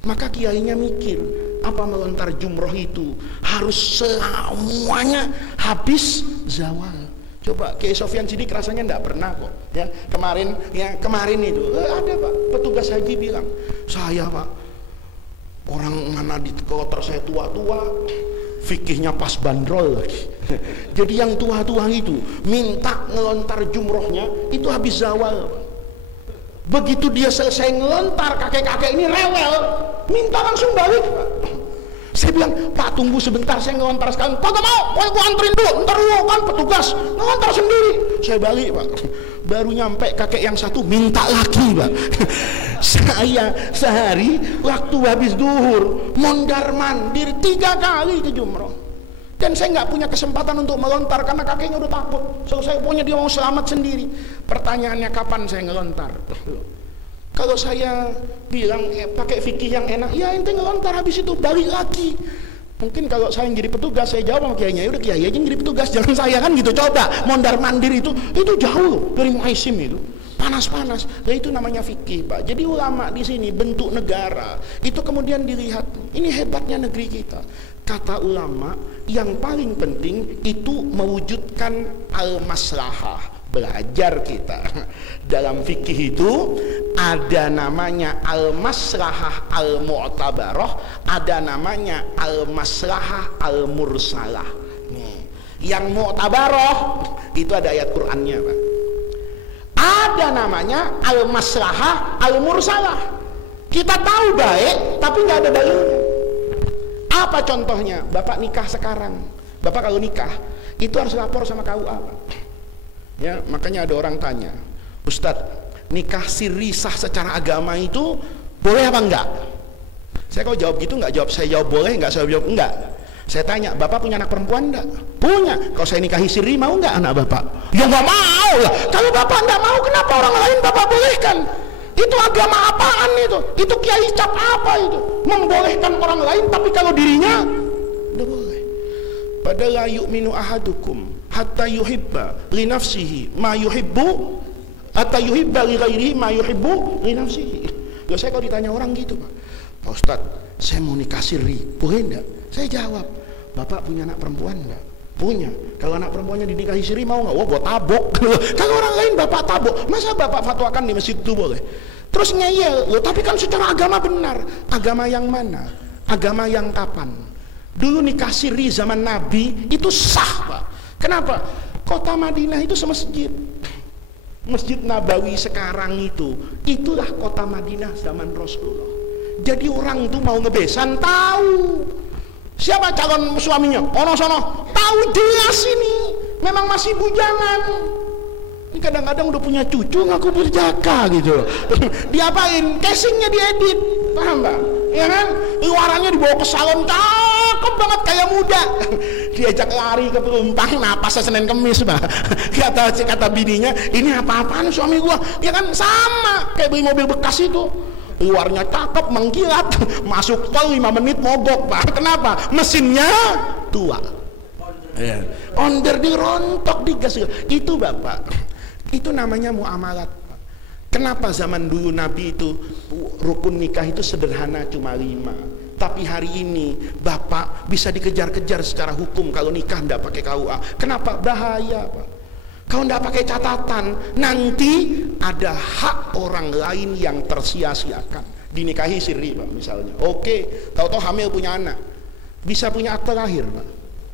Maka kiainya mikir, apa melontar jumroh itu harus semuanya habis zawal. Coba Kiai Sofyan Sidik rasanya enggak pernah kok. Ya, kemarin itu ada Pak, petugas haji bilang, "Saya Pak, orang mana di kloter saya tua-tua, fikihnya pas bandrol lagi." Jadi yang tua-tua itu minta ngelontar jumrohnya itu habis zawal. Begitu dia selesai ngelontar, kakek-kakek ini rewel, minta langsung balik. Saya bilang, "Pak tunggu sebentar, saya ngelontar sekali." "Kagak mau, gua anterin dulu, ntar lu kan petugas ngelontar sendiri." Saya balik Pak, baru nyampe kakek yang satu minta lagi Pak. Saya sehari waktu habis duhur mondar mandir 3 kali ke jumroh, dan saya nggak punya kesempatan untuk melontar karena kakeknya udah takut. Saya pokoknya dia mau selamat sendiri. Pertanyaannya kapan saya ngelontar? Kalau saya bilang pakai fikih yang enak, ya ente ngelontar habis itu balik lagi. Mungkin kalau saya yang jadi petugas, saya jawab sama kiainya, udah kiai aja yang jadi petugas, jangan saya kan gitu. Coba mondar mandir itu jauh dari muaisim itu. Panas-panas. Nah itu namanya fikih Pak. Jadi ulama di sini bentuk negara itu kemudian dilihat, ini hebatnya negeri kita. Kata ulama, yang paling penting itu mewujudkan al-maslahah. Belajar kita dalam fikih itu ada namanya al-maslahah al-mu'tabarah, ada namanya al-maslahah al-mursalah. Nih, yang mu'tabarah itu ada ayat Qur'annya Pak. Ada namanya al-maslahah al-mursalah. Kita tahu baik tapi nggak ada dalilnya. Apa contohnya? Bapak nikah sekarang. Bapak kalau nikah itu harus lapor sama KUA Pak. Ya, makanya ada orang tanya, "Ustadz, nikah siri sah secara agama itu boleh apa enggak?" Saya kalau jawab gitu nggak jawab saya jawab boleh, nggak saya jawab enggak. Saya tanya, "Bapak punya anak perempuan enggak?" "Punya." "Kalau saya nikahi siri mau enggak anak Bapak?" "Ya nggak mau lah." "Kalau Bapak enggak mau, kenapa orang lain Bapak bolehkan?" Itu agama apaan itu? Itu kiai cap apa itu? Membolehkan orang lain tapi kalau dirinya enggak boleh. Padahal yu'minu ahadukum hatta yuhibba li nafsihi ma yuhibbu, hatta yuhibba li ghairihi ma yuhibbu li nafsihi. Ya saya kalau ditanya orang gitu Pak, "Pak Ustadz, saya mau nikah siri, boleh enggak?" Saya jawab, "Bapak punya anak perempuan enggak?" "Punya." "Kalau anak perempuannya dinikahi siri mau enggak?" "Wah, gua tabok." Kalau orang lain Bapak tabok, masa Bapak fatwakan di masjid itu boleh? Terus ngeyel, "Loh, tapi kan secara agama benar." Agama yang mana? Agama yang kapan? Dulu nikah siri zaman Nabi itu sah Pak. Kenapa? Kota Madinah itu semasjid. Masjid Nabawi sekarang itu, itulah kota Madinah zaman Rasulullah. Jadi orang itu mau ngebesan tahu siapa calon suaminya, ono sono, tahu jelas ini. Memang masih bujangan. Ini kadang-kadang udah punya cucu ngaku berjaka gitu. Diapain? Casingnya diedit, paham Pak? Ya kan? Luarannya dibawa ke salon, cakep banget kayak muda. Diajak lari ke pelumpang, napasnya Senin Kemis Pak. Kata bininya, "Ini apa-apaan suami gua?" Ya kan sama kayak beli mobil bekas itu. Luarnya cakep, mengkilat, masuk tol 5 menit mogok Pak. Kenapa? Mesinnya tua. Onder dirontok, digas. Itu Bapak, itu namanya muamalat. Kenapa zaman dulu Nabi itu rukun nikah itu sederhana cuma 5, tapi hari ini Bapak bisa dikejar-kejar secara hukum kalau nikah ndak pakai KUA. Kenapa? Bahaya Pak. Kalau ndak pakai catatan, nanti ada hak orang lain yang tersia-siakan. Dinikahi siri Pak misalnya. Oke, tahu-tahu hamil punya anak, bisa punya akte lahir Pak.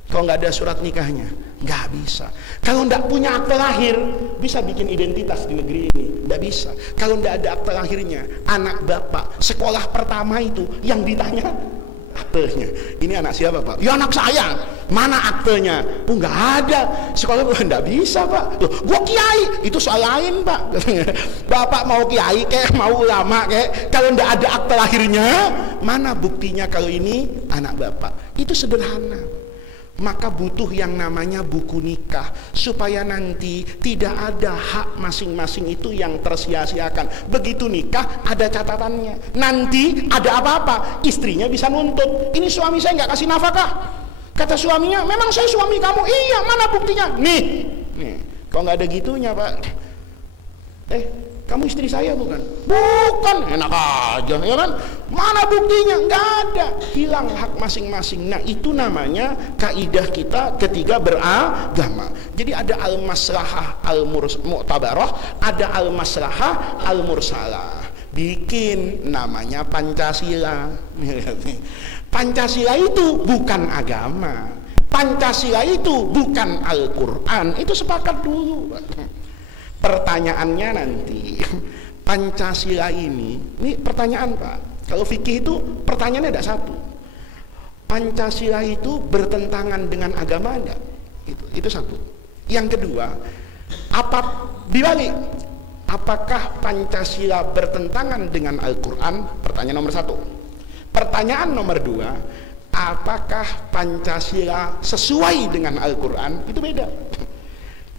Kalau nggak ada surat nikahnya, nggak bisa. Kalau nggak punya akte lahir, bisa bikin identitas di negeri ini. Nggak bisa. Kalau nggak ada akte lahirnya, anak bapak sekolah pertama itu yang ditanya aktenya. Ini anak siapa pak? Ya anak saya. Mana aktenya? Oh nggak ada. Sekolah nggak bisa pak. Loh, gua kiai. Itu soal lain pak. Bapak mau kiai kayak mau ulama kayak, kalau nggak ada akte lahirnya, mana buktinya kalau ini anak bapak? Itu sederhana. Maka butuh yang namanya buku nikah, supaya nanti tidak ada hak masing-masing itu yang tersia-siakan. Begitu nikah ada catatannya. Nanti ada apa-apa, istrinya bisa nuntut. Ini suami saya nggak kasih nafkah. Kata suaminya, memang saya suami kamu. Iya, mana buktinya? Nih. Kalau nggak ada gitunya pak, kamu istri saya bukan? Bukan, enak aja ya kan? Mana buktinya? Nggak ada. Hilang hak masing-masing. Nah itu namanya kaidah kita ketika beragama. Jadi ada al-maslahah al-mu'tabarah, ada al-maslahah al-mursalah. Bikin namanya Pancasila. Pancasila itu bukan agama, Pancasila itu bukan Al-Quran. Itu sepakat dulu. Pertanyaannya nanti, Pancasila ini pertanyaan pak. Kalau fikih itu pertanyaannya ada satu. Pancasila itu bertentangan dengan agama enggak? Itu satu. Yang kedua, dibalik, apakah Pancasila bertentangan dengan Al-Quran? Pertanyaan nomor satu. Pertanyaan nomor dua, apakah Pancasila sesuai dengan Al-Quran? Itu beda.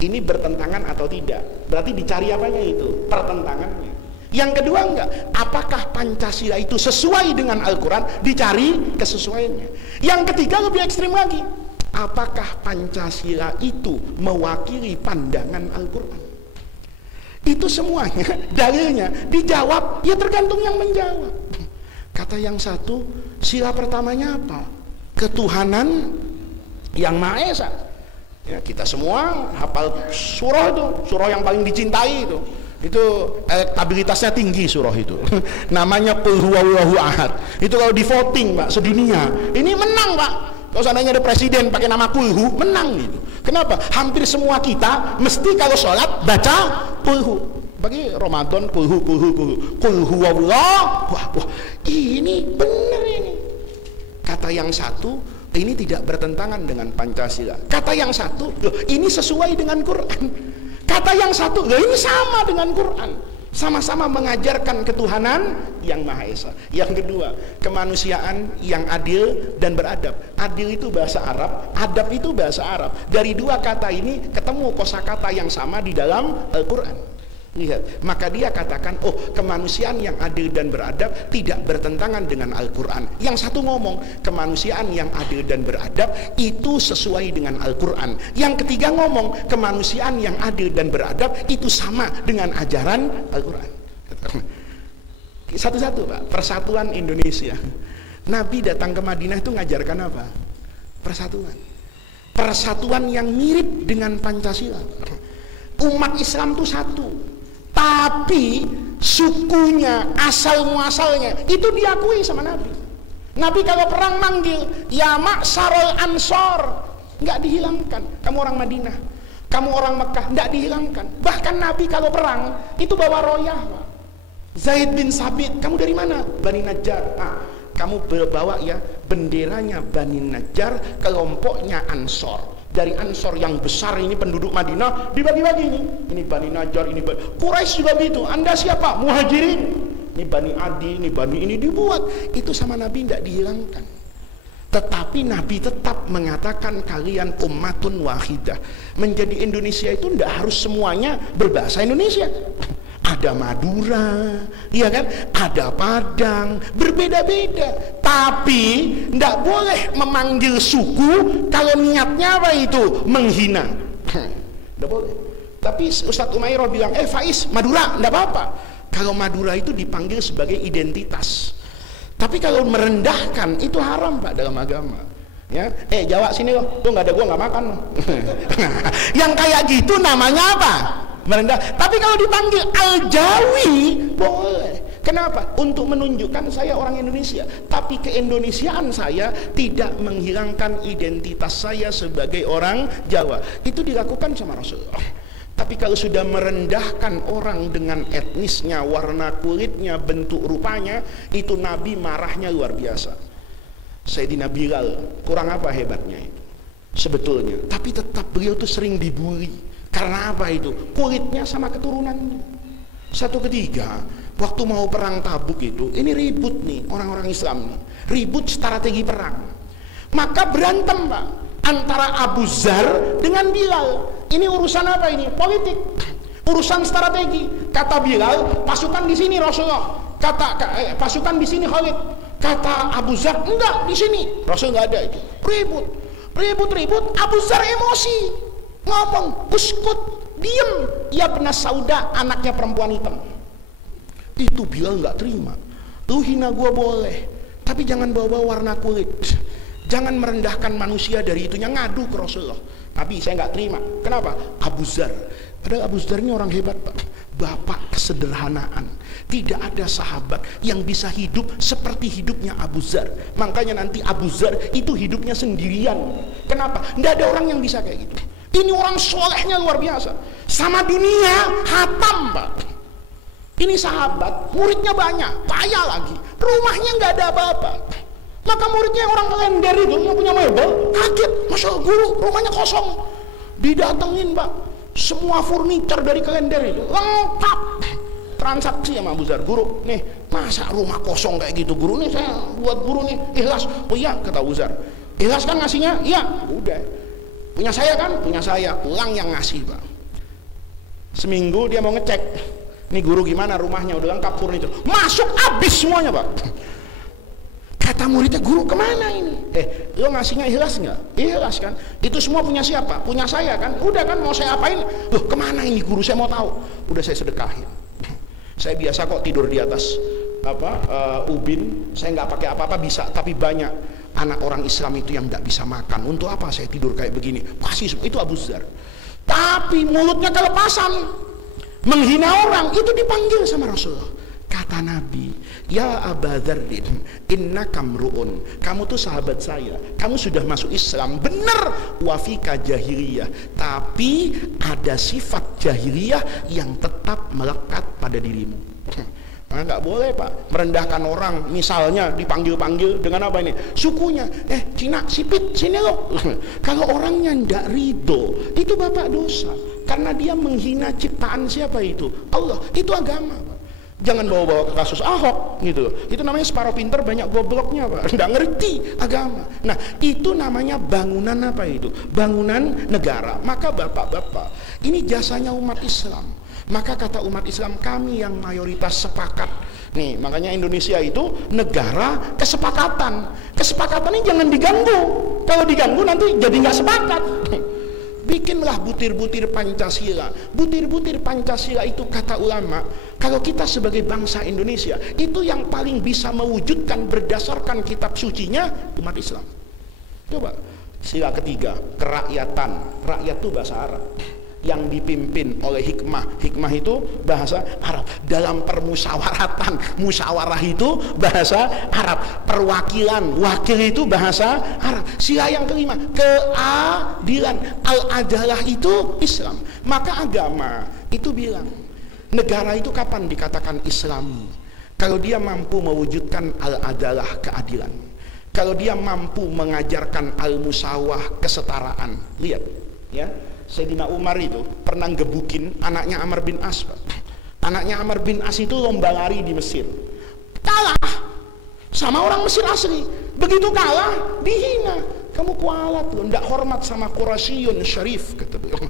Ini bertentangan atau tidak? Berarti dicari apanya itu? Pertentangannya. Yang kedua enggak, apakah Pancasila itu sesuai dengan Al-Quran? Dicari kesesuaiannya. Yang ketiga lebih ekstrim lagi, apakah Pancasila itu mewakili pandangan Al-Quran? Itu semuanya dalilnya dijawab, ya tergantung yang menjawab. Kata yang satu, sila pertamanya apa? Ketuhanan yang Maha Esa. Ya, kita semua hafal surah itu, surah yang paling dicintai itu elektabilitasnya tinggi surah itu. Namanya Qul Huwallahu Ahad. Itu kalau di voting pak sedunia, ini menang pak. Kalau seandainya ada presiden pakai nama Qul Hu, menang gitu. Kenapa? Hampir semua kita mesti kalau sholat baca Qul Hu. Bagi Ramadan Qul Hu Qul Huwallahu. Wah, ini benar ini. Kata yang satu, ini tidak bertentangan dengan Pancasila. Kata yang satu, ini sesuai dengan Quran. Kata yang satu, ini sama dengan Quran. Sama-sama mengajarkan ketuhanan yang Maha Esa. Yang kedua, kemanusiaan yang adil dan beradab. Adil itu bahasa Arab, adab itu bahasa Arab. Dari dua kata ini ketemu kosakata yang sama di dalam Al-Quran. Lihat, maka dia katakan, kemanusiaan yang adil dan beradab tidak bertentangan dengan Al-Quran. Yang satu ngomong, kemanusiaan yang adil dan beradab itu sesuai dengan Al-Quran. Yang ketiga ngomong, kemanusiaan yang adil dan beradab itu sama dengan ajaran Al-Quran. Satu-satu pak, persatuan Indonesia. Nabi datang ke Madinah itu ngajarkan apa? Persatuan. Persatuan yang mirip dengan Pancasila. Umat Islam itu satu, tapi sukunya, asal muasalnya itu diakui sama Nabi. Nabi kalau perang manggil ya ma'syarul ansor, nggak dihilangkan. Kamu orang Madinah, kamu orang Mekah, nggak dihilangkan. Bahkan Nabi kalau perang itu bawa royah. Zaid bin Sabit, kamu dari mana? Bani Najjar. Kamu bawa ya benderanya Bani Najjar, kelompoknya Ansor. Dari Ansor yang besar ini penduduk Madinah dibagi-bagi ini Bani Najjar, ini Bani Quraisy juga begitu. Anda siapa? Muhajirin. Ini Bani Adi, ini Bani ini dibuat. Itu sama Nabi tidak dihilangkan. Tetapi Nabi tetap mengatakan kalian ummatun wahidah. Menjadi Indonesia itu tidak harus semuanya berbahasa Indonesia. Ada Madura, iya kan? Ada Padang, berbeda-beda. Tapi tidak boleh memanggil suku kalau niatnya apa itu? Menghina. Tidak boleh. Tapi Ustadz Umairah bilang, Faiz, Madura, tidak apa-apa. Kalau Madura itu dipanggil sebagai identitas. Tapi kalau merendahkan itu haram pak dalam agama. Ya, Jawa sini loh, tuh nggak ada gua nggak makan loh. Yang kayak gitu namanya apa? Merendah. Tapi kalau dipanggil Al-Jawi boleh. Kenapa? Untuk menunjukkan saya orang Indonesia, tapi keindonesiaan saya tidak menghilangkan identitas saya sebagai orang Jawa. Itu dilakukan sama Rasulullah. Tapi kalau sudah merendahkan orang dengan etnisnya, warna kulitnya, bentuk rupanya, itu Nabi marahnya luar biasa. Sayyidina Bilal, kurang apa hebatnya itu sebetulnya, tapi tetap beliau tuh sering dibully. Karena apa itu? Kulitnya sama keturunannya. Satu ketika waktu mau perang Tabuk itu, ini ribut nih orang-orang Islam nih, ribut strategi perang. Maka berantem Pak antara Abu Zar dengan Bilal. Ini urusan apa ini? Politik, urusan strategi. Kata Bilal, pasukan di sini Rasulullah. Pasukan di sini Khalid. Kata Abu Zar, enggak di sini. Rasul nggak ada itu. Ribut. Abu Zar emosi, ngomong, uskut, diem. Ya benar Sauda, anaknya perempuan hitam. Itu Bilal nggak terima. Lu hina gua boleh, tapi jangan bawa-bawa warna kulit. Jangan merendahkan manusia dari itunya, ngadu ke Rasulullah. Nabi, saya nggak terima. Kenapa? Abu Zar. Padahal Abu Zar ini orang hebat Pak. Bapak kesederhanaan. Tidak ada sahabat yang bisa hidup seperti hidupnya Abu Zar. Makanya nanti Abu Zar itu hidupnya sendirian. Kenapa? Tidak ada orang yang bisa kayak gitu. Ini orang solehnya luar biasa. Sama dunia hatam Pak. Ini sahabat, muridnya banyak, kaya lagi, rumahnya nggak ada apa-apa. Maka muridnya orang kalender itu yang punya mebel kaget, Masya Allah guru rumahnya kosong. Didatengin Pak, semua furniture dari kalender itu lengkap. Transaksi sama Abu Zar, guru nih masa rumah kosong kayak gitu guru, nih saya buat guru nih ikhlas. Oh iya kata Abu Zar, ikhlas kan ngasihnya? Iya. Udah, punya saya kan? Punya saya, pulang yang ngasih Pak. Seminggu dia mau ngecek, nih guru gimana rumahnya, udah lengkap furniture, masuk habis semuanya Pak. Kata muridnya, guru kemana ini? Lo ngasihnya ikhlas nggak? Ikhlas kan? Itu semua punya siapa? Punya saya kan? Udah kan, mau saya apain? Loh kemana ini guru, saya mau tahu. Udah saya sedekahin. Saya biasa kok tidur di atas ubin. Saya nggak pakai apa-apa bisa, tapi banyak anak orang Islam itu yang nggak bisa makan. Untuk apa saya tidur kayak begini? Kasih semua. Itu Abu Zar. Tapi mulutnya kelepasan, menghina orang. Itu dipanggil sama Rasulullah. Kata Nabi, ya Aba Dzarrin, innaka mru'un, kamu tuh sahabat saya, kamu sudah masuk Islam, benar, wafika jahiliyah, tapi ada sifat jahiliyah yang tetap melekat pada dirimu. Nah, nggak boleh Pak merendahkan orang, misalnya dipanggil-panggil dengan apa ini? Sukunya, Cina, sipit, sini loh. Kalau orangnya nggak ridho, itu Bapak dosa, karena dia menghina ciptaan siapa itu? Allah, itu agama Pak. Jangan bawa-bawa ke kasus Ahok gitu. Itu namanya separuh pinter banyak gobloknya Pak. Nggak ngerti agama. Nah itu namanya bangunan apa itu? Bangunan negara. Maka bapak-bapak, ini jasanya umat Islam. Maka kata umat Islam, kami yang mayoritas sepakat. Nih makanya Indonesia itu negara kesepakatan. Kesepakatan ini jangan diganggu. Kalau diganggu nanti jadi nggak sepakat. Bikinlah butir-butir Pancasila. Butir-butir Pancasila itu kata ulama, kalau kita sebagai bangsa Indonesia, itu yang paling bisa mewujudkan berdasarkan kitab sucinya umat Islam. Coba, sila ketiga, kerakyatan. Rakyat itu bahasa Arab yang dipimpin oleh hikmah. Hikmah itu bahasa Arab. Dalam permusyawaratan, musyawarah itu bahasa Arab. Perwakilan, wakil itu bahasa Arab. Sila yang kelima, keadilan. Al-adalah itu Islam. Maka agama itu bilang, negara itu kapan dikatakan Islami? Kalau dia mampu mewujudkan al-adalah, keadilan. Kalau dia mampu mengajarkan al-musawah, kesetaraan. Lihat ya, Sayyidina Umar itu pernah gebukin anaknya Amr bin As. Anaknya Amr bin As itu lomba lari di Mesir, kalah sama orang Mesir asli. Begitu kalah dihina, kamu kualat loh, ndak hormat sama Quraisyun Syarif kata beliau.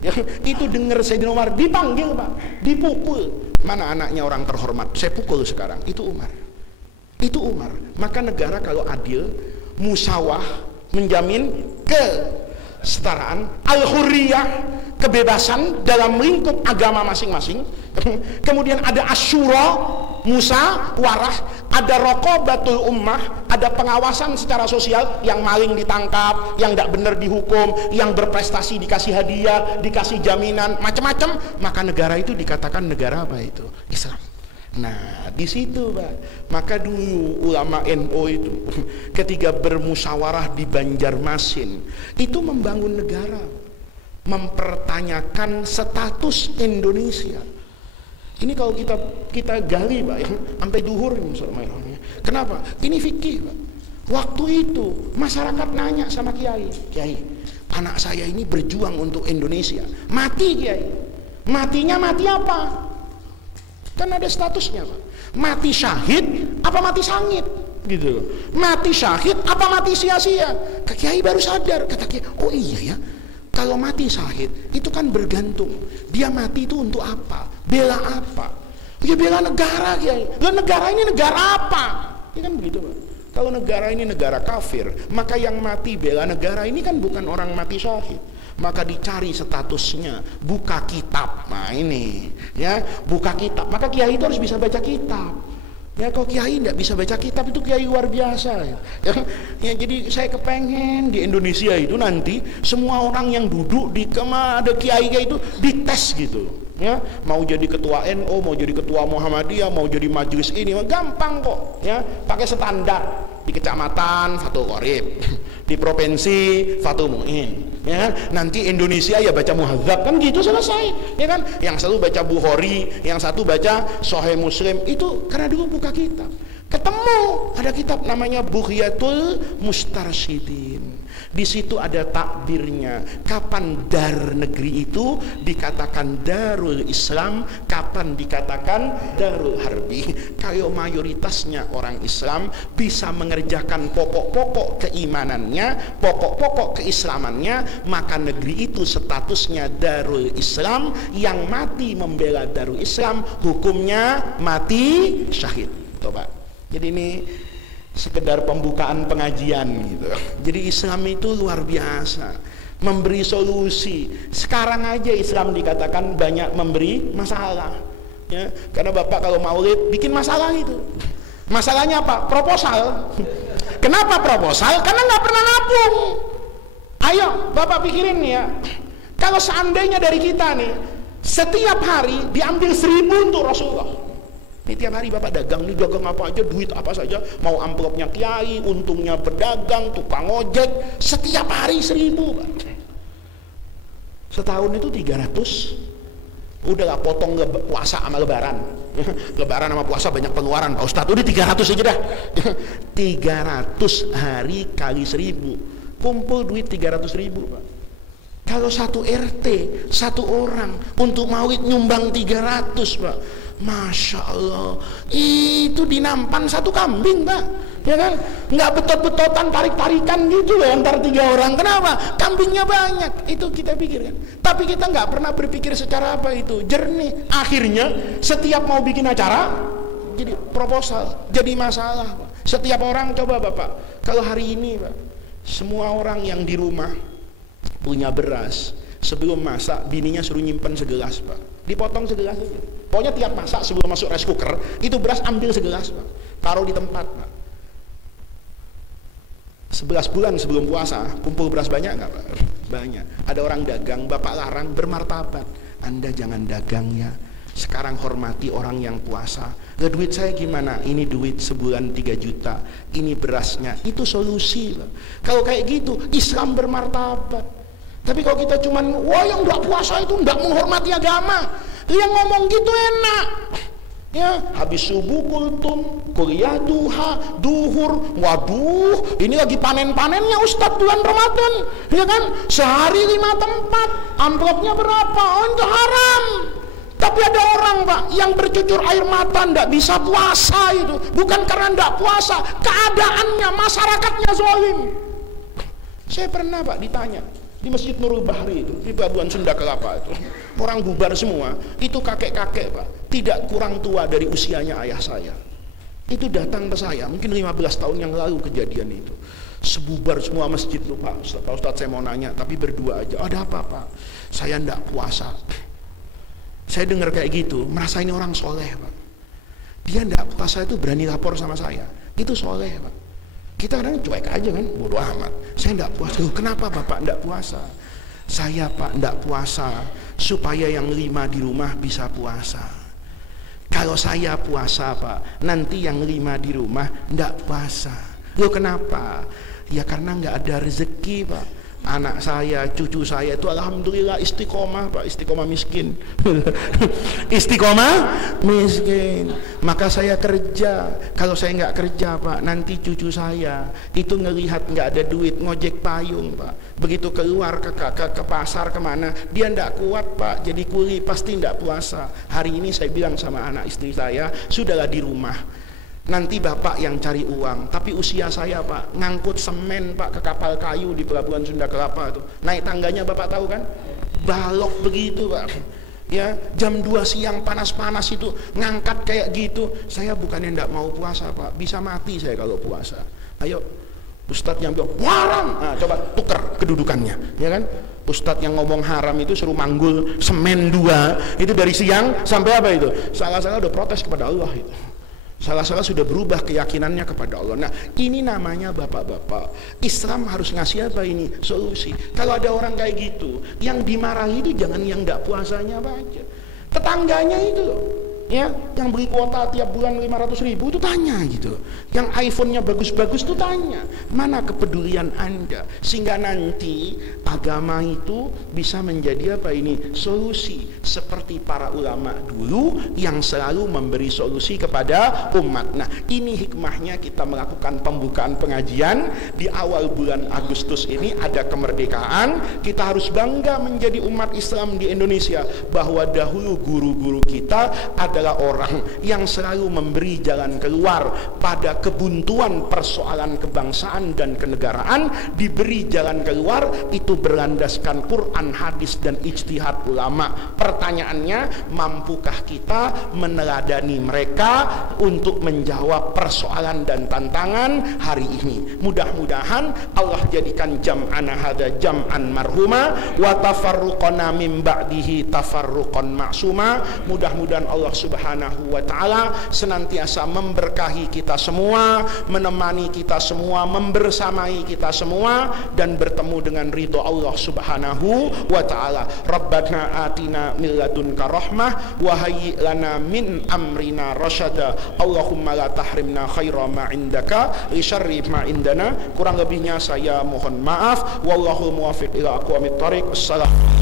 Ya, itu dengar Sayyidina Umar dipanggil Pak, dipukul. Mana anaknya orang terhormat, saya pukul sekarang. Itu Umar. Itu Umar. Maka negara kalau adil, musawah, menjamin kesetaraan, al-hurriyah, kebebasan dalam lingkup agama masing-masing. Kemudian ada asyura, musyawarah, ada raqabatul ummah, ada pengawasan secara sosial, yang maling ditangkap, yang tidak benar dihukum, yang berprestasi dikasih hadiah, dikasih jaminan, macam-macam. Maka negara itu dikatakan negara apa itu? Islam. Nah di situ Pak, maka dulu ulama NU itu ketika bermusyawarah di Banjarmasin itu membangun negara. mempertanyakan status Indonesia. Ini kalau kita gali Pak, ya, sampai duhur ini. Kenapa? Ini fikih Pak. Waktu itu masyarakat nanya sama Kiai, Kiai, anak saya ini berjuang untuk Indonesia, mati Kiai. Matinya mati apa? Kan ada statusnya Pak. Mati syahid apa mati sangit? Gitu. Mati syahid apa mati sia-sia? Kiai baru sadar, kata Kiai, oh iya ya. Kalau mati syahid itu kan bergantung dia mati itu untuk apa, bela apa? Ya bela negara Kiai. Lah negara ini negara apa? Ya kan begitu Pak. Kalau negara ini negara kafir, maka yang mati bela negara ini kan bukan orang mati syahid. Maka dicari statusnya, buka kitab. Nah ini ya, buka kitab. Maka Kiai itu harus bisa baca kitab. Ya kalau Kiai tidak bisa baca kitab itu Kiai luar biasa ya. Ya jadi saya kepengen di Indonesia itu nanti semua orang yang duduk di ada Kiai itu dites gitu ya, mau jadi ketua NU, mau jadi ketua Muhammadiyah, mau jadi majelis ini gampang kok ya, pakai standar. Di kecamatan Fathul Qorib, di provinsi Fathul Mu'in, ya kan? Nanti Indonesia ya baca muhadzab kan gitu selesai, ya kan? Yang satu baca Bukhari, yang satu baca Sahih Muslim, itu karena dulu buka kitab. Ketemu ada kitab namanya Bughyatul Mustarsyidin. Di situ ada takbirnya. Kapan dar negeri itu dikatakan Darul Islam, kapan dikatakan Darul Harbi. Kalau mayoritasnya orang Islam bisa mengerjakan pokok-pokok keimanannya, pokok-pokok keislamannya, maka negeri itu statusnya Darul Islam. Yang mati membela Darul Islam hukumnya mati syahid. Coba. Jadi ini sekedar pembukaan pengajian gitu. Jadi Islam itu luar biasa, memberi solusi. Sekarang aja Islam dikatakan banyak memberi masalah ya, karena Bapak kalau maulid bikin masalah itu. Masalahnya apa? Proposal. Kenapa proposal? Karena nggak pernah nabung. Ayo Bapak pikirin ya, kalau seandainya dari kita nih setiap hari diambil 1000 untuk Rasulullah. Ini tiap hari Bapak dagang, nih dagang apa aja, duit apa saja, mau amplopnya Kiai, untungnya pedagang, tukang ojek, setiap hari 1000 Pak. Setahun itu 300. Udahlah potong puasa sama lebaran. Lebaran sama puasa banyak pengeluaran Pak Ustadz, udah 300 aja dah. 300 hari kali 1000, kumpul duit 300.000 Pak. Kalau satu RT, satu orang untuk maulid nyumbang 300 Pak, Masya Allah, itu dinampan satu kambing Pak, ya kan? Nggak betot-betotan, tarik-tarikan gitu loh antar 3 orang. Kenapa? Kambingnya banyak. Itu kita pikirkan. Tapi kita nggak pernah berpikir secara apa itu jernih. Akhirnya setiap mau bikin acara jadi proposal, jadi masalah Pak. Setiap orang, coba Bapak, kalau hari ini Pak, semua orang yang di rumah punya beras, sebelum masak bininya suruh nyimpen segelas Pak, dipotong segelas aja. Pokoknya tiap masak sebelum masuk rice cooker itu beras ambil segelas Pak, taruh di tempat Pak. 11 bulan sebelum puasa kumpul beras banyak nggak Pak? Banyak. Ada orang dagang, Bapak larang, bermartabat, Anda jangan dagang ya, sekarang hormati orang yang puasa. Duit saya gimana? Ini duit sebulan 3 juta, ini berasnya. Itu solusi Pak. Kalau kayak gitu Islam bermartabat. Tapi kalau kita cuman, wah yang nggak puasa itu nggak menghormati agama, yang ngomong gitu enak ya, habis subuh kultum, kuliah duha, duhur, waduh ini lagi panen-panennya Ustadz bulan Ramadan, ya kan, sehari 5 tempat, amplopnya berapa, oh itu haram. Tapi ada orang Pak yang bercucur air mata nggak bisa puasa, itu bukan karena nggak puasa, keadaannya, masyarakatnya zalim. Saya pernah Pak ditanya di Masjid Nurul Bahri itu, di Pelabuhan Sunda Kelapa itu, orang bubar semua, itu kakek-kakek Pak, tidak kurang tua dari usianya ayah saya. Itu datang ke saya, mungkin 15 tahun yang lalu kejadian itu. Sebubar semua masjid itu Pak Ustadz saya mau nanya, tapi berdua aja. Ada apa Pak? Saya enggak puasa. Saya dengar kayak gitu, merasa ini orang soleh Pak. Dia enggak puasa itu berani lapor sama saya, itu soleh Pak. Kita kadang cuek aja kan, bodo amat. Saya enggak puasa. Kenapa Bapak enggak puasa? Saya Pak enggak puasa supaya yang 5 di rumah bisa puasa. Kalau saya puasa Pak, nanti yang 5 di rumah enggak puasa. Loh kenapa? Ya karena enggak ada rezeki Pak. Anak saya, cucu saya itu alhamdulillah istiqomah Pak, istiqomah miskin. Istiqomah miskin. Maka saya kerja. Kalau saya nggak kerja Pak, nanti cucu saya itu ngelihat nggak ada duit ngojek payung Pak. Begitu keluar ke pasar kemana, dia nggak kuat Pak, jadi kuli pasti nggak puasa. Hari ini saya bilang sama anak istri saya, sudahlah di rumah. Nanti bapak yang cari uang, tapi usia saya Pak, ngangkut semen Pak ke kapal kayu di pelabuhan Sunda Kelapa itu. Naik tangganya bapak tahu kan? Balok begitu Pak. Ya, jam 2 siang panas-panas itu ngangkat kayak gitu. Saya bukannya enggak mau puasa Pak, bisa mati saya kalau puasa. Ayo, Ustadz yang bilang haram, nah, coba tukar kedudukannya, ya kan? Ustadz yang ngomong haram itu suruh manggul semen 2, itu dari siang sampai apa itu? Salah-salah udah protes kepada Allah itu. Salah-salah sudah berubah keyakinannya kepada Allah. Nah, ini namanya bapak-bapak. Islam harus ngasih apa ini? Solusi. Kalau ada orang kayak gitu, yang dimarahi itu jangan yang enggak puasanya aja. Tetangganya itu loh. Ya, yang beli kuota tiap bulan 500.000 itu tanya gitu. Yang iPhone-nya bagus-bagus itu tanya, mana kepedulian Anda? Sehingga nanti agama itu bisa menjadi apa ini? Solusi. Seperti para ulama dulu yang selalu memberi solusi kepada umat. Nah, ini hikmahnya kita melakukan pembukaan pengajian di awal bulan Agustus ini. Ada kemerdekaan, kita harus bangga menjadi umat Islam di Indonesia, bahwa dahulu guru-guru kita adalah orang yang selalu memberi jalan keluar pada kebuntuan persoalan kebangsaan dan kenegaraan. Diberi jalan keluar itu berlandaskan Quran, hadis, dan ijtihad ulama. Pertanyaannya, mampukah kita meneladani mereka untuk menjawab persoalan dan tantangan hari ini? Mudah-mudahan Allah jadikan jam'ana hadza jam'an marhuma wa tafarruqana min ba'dihi tafarruqan ma'suma. Mudah-mudahan Allah Subhanahu wa ta'ala senantiasa memberkahi kita semua, menemani kita semua, membersamai kita semua, dan bertemu dengan ridho Allah Subhanahu wa ta'ala. Rabbana atina min ladunka rahmah wa hayyi lana min amrina rasyada. Allahumma la tahrimna khaira ma indaka li syarri ma indana. Kurang lebihnya saya mohon maaf. Wallahu muwaffiq ila aqwamit thoriq. Assalamualaikum.